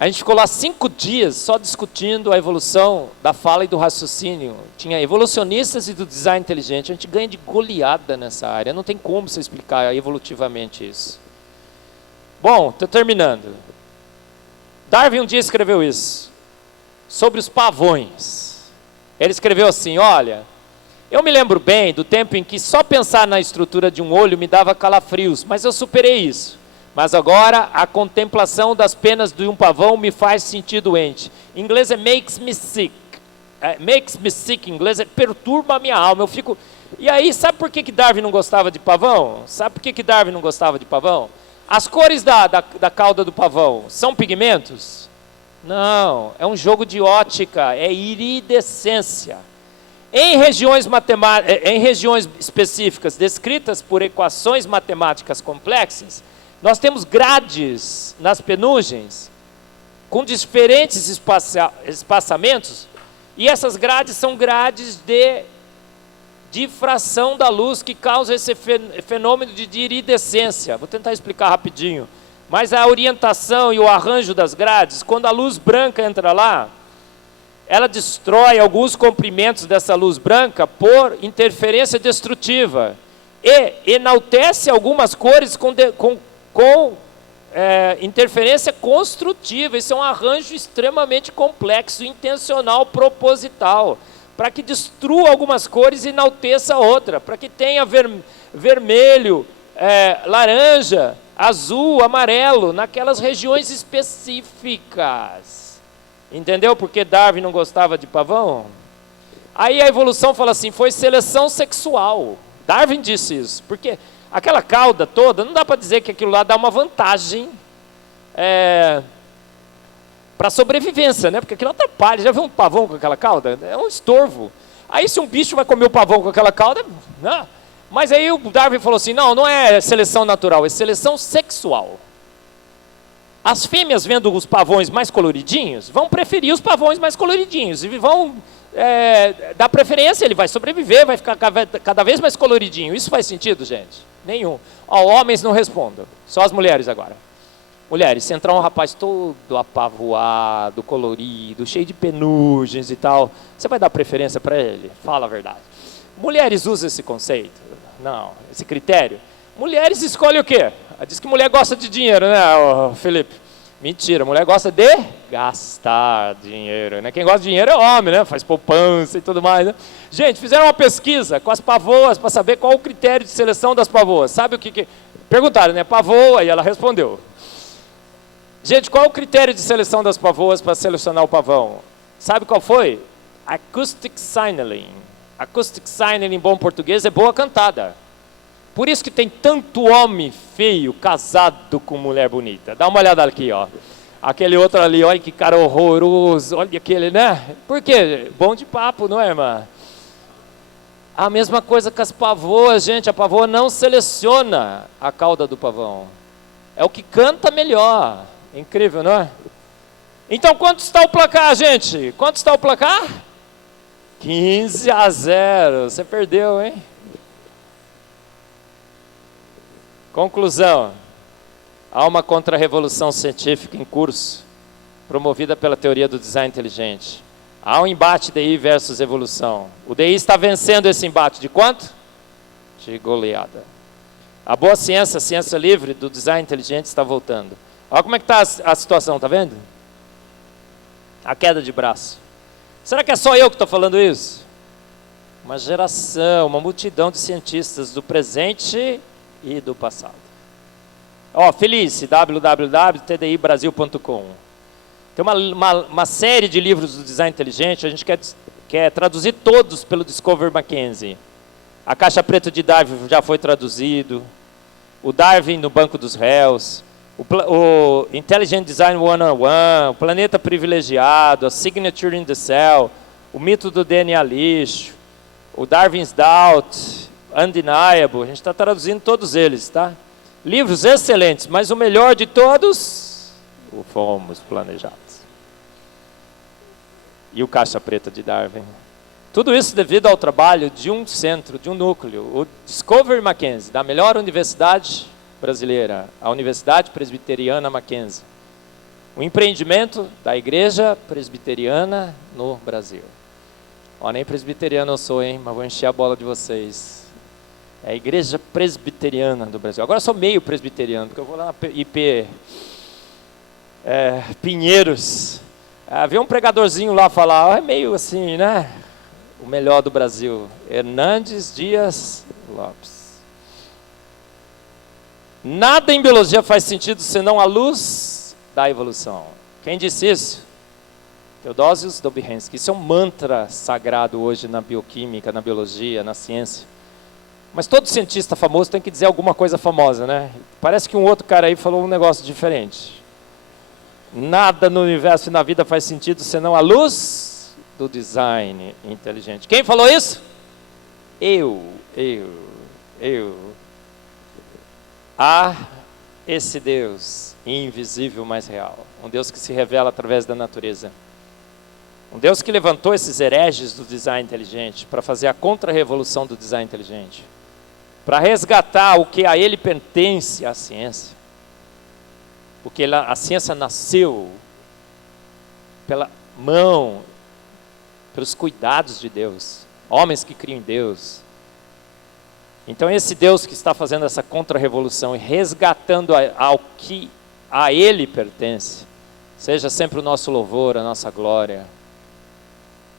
A gente ficou lá 5 dias só discutindo a evolução da fala e do raciocínio. Tinha evolucionistas e do design inteligente. A gente ganha de goleada nessa área. Não tem como você explicar evolutivamente isso. Bom, estou terminando. Darwin um dia escreveu isso, sobre os pavões. Ele escreveu assim, olha, eu me lembro bem do tempo em que só pensar na estrutura de um olho me dava calafrios, mas eu superei isso. Mas agora a contemplação das penas de um pavão me faz sentir doente. Em inglês é makes me sick. Makes me sick em inglês é perturba a minha alma. Eu fico... E aí, sabe por que Darwin não gostava de pavão? Sabe por que Darwin não gostava de pavão? As cores da cauda do pavão são pigmentos? Não, é um jogo de ótica, é iridescência. Em regiões específicas descritas por equações matemáticas complexas, nós temos grades nas penugens com diferentes espaçamentos, e essas grades são grades de difração da luz que causa esse fenômeno de iridescência. Vou tentar explicar rapidinho. Mas a orientação e o arranjo das grades, quando a luz branca entra lá, ela destrói alguns comprimentos dessa luz branca por interferência destrutiva e enaltece algumas cores com interferência construtiva. Isso é um arranjo extremamente complexo, intencional, proposital, para que destrua algumas cores e enalteça outra, para que tenha vermelho, laranja, azul, amarelo, naquelas regiões específicas. Entendeu por que Darwin não gostava de pavão? Aí a evolução fala assim, foi seleção sexual. Darwin disse isso, porque aquela cauda toda, não dá para dizer que aquilo lá dá uma vantagem para sobrevivência, né? Porque aquilo atrapalha. Já viu um pavão com aquela cauda? É um estorvo. Aí se um bicho vai comer o pavão com aquela cauda, né? Mas aí o Darwin falou assim, não é seleção natural, é seleção sexual. As fêmeas, vendo os pavões mais coloridinhos, vão preferir os pavões mais coloridinhos, e vão dar preferência, ele vai sobreviver, vai ficar cada vez mais coloridinho. Isso faz sentido, gente? Nenhum. Homens não respondam, só as mulheres agora. Mulheres, se entrar um rapaz todo apavoado, colorido, cheio de penugens e tal, você vai dar preferência para ele? Fala a verdade. Mulheres usam esse conceito? Não, esse critério. Mulheres escolhem o quê? Diz que mulher gosta de dinheiro, né, Felipe? Mentira, mulher gosta de gastar dinheiro, né? Quem gosta de dinheiro é homem, né? Faz poupança e tudo mais, né? Gente, fizeram uma pesquisa com as pavoas para saber qual o critério de seleção das pavoas. Sabe o que... Perguntaram, né? Pavoa, e ela respondeu. Gente, qual é o critério de seleção das pavoas para selecionar o pavão? Sabe qual foi? Acoustic signaling. Acoustic signaling em bom português é boa cantada. Por isso que tem tanto homem feio casado com mulher bonita. Dá uma olhada aqui, ó. Aquele outro ali, olha que cara horroroso. Olha aquele, né? Por quê? Bom de papo, não é, irmã? A mesma coisa com as pavoas, gente. A pavoa não seleciona a cauda do pavão. É o que canta melhor. Incrível, não é? Então, quanto está o placar, gente? Quanto está o placar? 15-0. Você perdeu, hein? Conclusão. Há uma contra-revolução científica em curso, promovida pela teoria do design inteligente. Há um embate DI versus evolução. O DI está vencendo esse embate de quanto? De goleada. A boa ciência, a ciência livre do design inteligente está voltando. Olha como é que está a situação, tá vendo? A queda de braço. Será que é só eu que estou falando isso? Uma geração, uma multidão de cientistas do presente e do passado. Felice, www.tdibrasil.com. Tem uma série de livros do design inteligente, a gente quer traduzir todos pelo Discover Mackenzie. A Caixa Preta de Darwin já foi traduzido, o Darwin no Banco dos Réus, o Intelligent Design 101, o Planeta Privilegiado, a Signature in the Cell, o Mito do DNA Lixo, o Darwin's Doubt, Undeniable, a gente está traduzindo todos eles, tá? Livros excelentes, mas o melhor de todos, o Fomos Planejados. E o Caixa Preta de Darwin. Tudo isso devido ao trabalho de um centro, de um núcleo, o Discover Mackenzie, da melhor universidade brasileira, a Universidade Presbiteriana Mackenzie. O empreendimento da Igreja Presbiteriana no Brasil. Nem presbiteriano eu sou, hein? Mas vou encher a bola de vocês. É a Igreja Presbiteriana do Brasil. Agora eu sou meio presbiteriano, porque eu vou lá na IP Pinheiros. Havia um pregadorzinho lá falar, é meio assim, né? O melhor do Brasil. Hernandes Dias Lopes. Nada em biologia faz sentido senão a luz da evolução. Quem disse isso? Theodosius Dobzhansky. Isso é um mantra sagrado hoje na bioquímica, na biologia, na ciência. Mas todo cientista famoso tem que dizer alguma coisa famosa, né? Parece que um outro cara aí falou um negócio diferente. Nada no universo e na vida faz sentido senão a luz do design inteligente. Quem falou isso? Eu. Há esse Deus invisível, mas real. Um Deus que se revela através da natureza. Um Deus que levantou esses hereges do design inteligente para fazer a contra-revolução do design inteligente. Para resgatar o que a ele pertence à ciência. Porque a ciência nasceu pela mão, pelos cuidados de Deus. Homens que criam em Deus. Então esse Deus que está fazendo essa contra-revolução e resgatando ao que a ele pertence, seja sempre o nosso louvor, a nossa glória.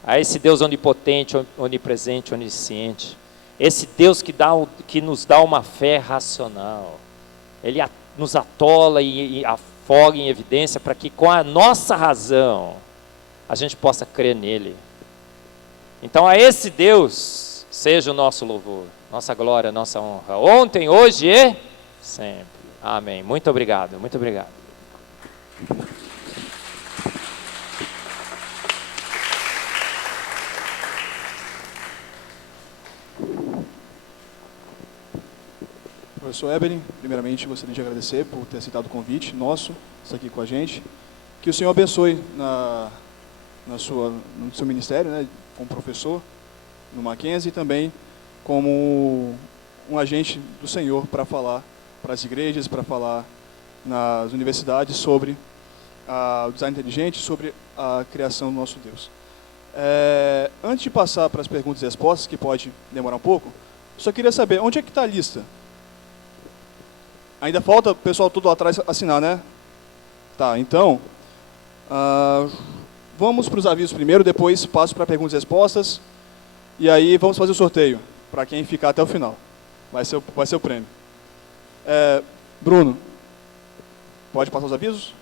A esse Deus onipotente, onipresente, onisciente. Esse Deus que nos dá uma fé racional. Ele nos atola e afoga em evidência para que com a nossa razão a gente possa crer nele. Então a esse Deus seja o nosso louvor, nossa glória, nossa honra, ontem, hoje e sempre. Amém. Muito obrigado, muito obrigado. Professor Eberlin, primeiramente gostaria de agradecer por ter aceitado o convite nosso, estar aqui com a gente. Que o Senhor abençoe no seu ministério, né, como professor no Mackenzie e também como um agente do Senhor para falar para as igrejas, para falar nas universidades sobre o design inteligente, sobre a criação do nosso Deus. Antes de passar para as perguntas e respostas, que pode demorar um pouco, só queria saber, onde é que está a lista? Ainda falta o pessoal todo lá atrás assinar, né? Tá, então, vamos para os avisos primeiro, depois passo para perguntas e respostas, e aí vamos fazer o sorteio, para quem ficar até o final. Vai ser o prêmio. Bruno, pode passar os avisos?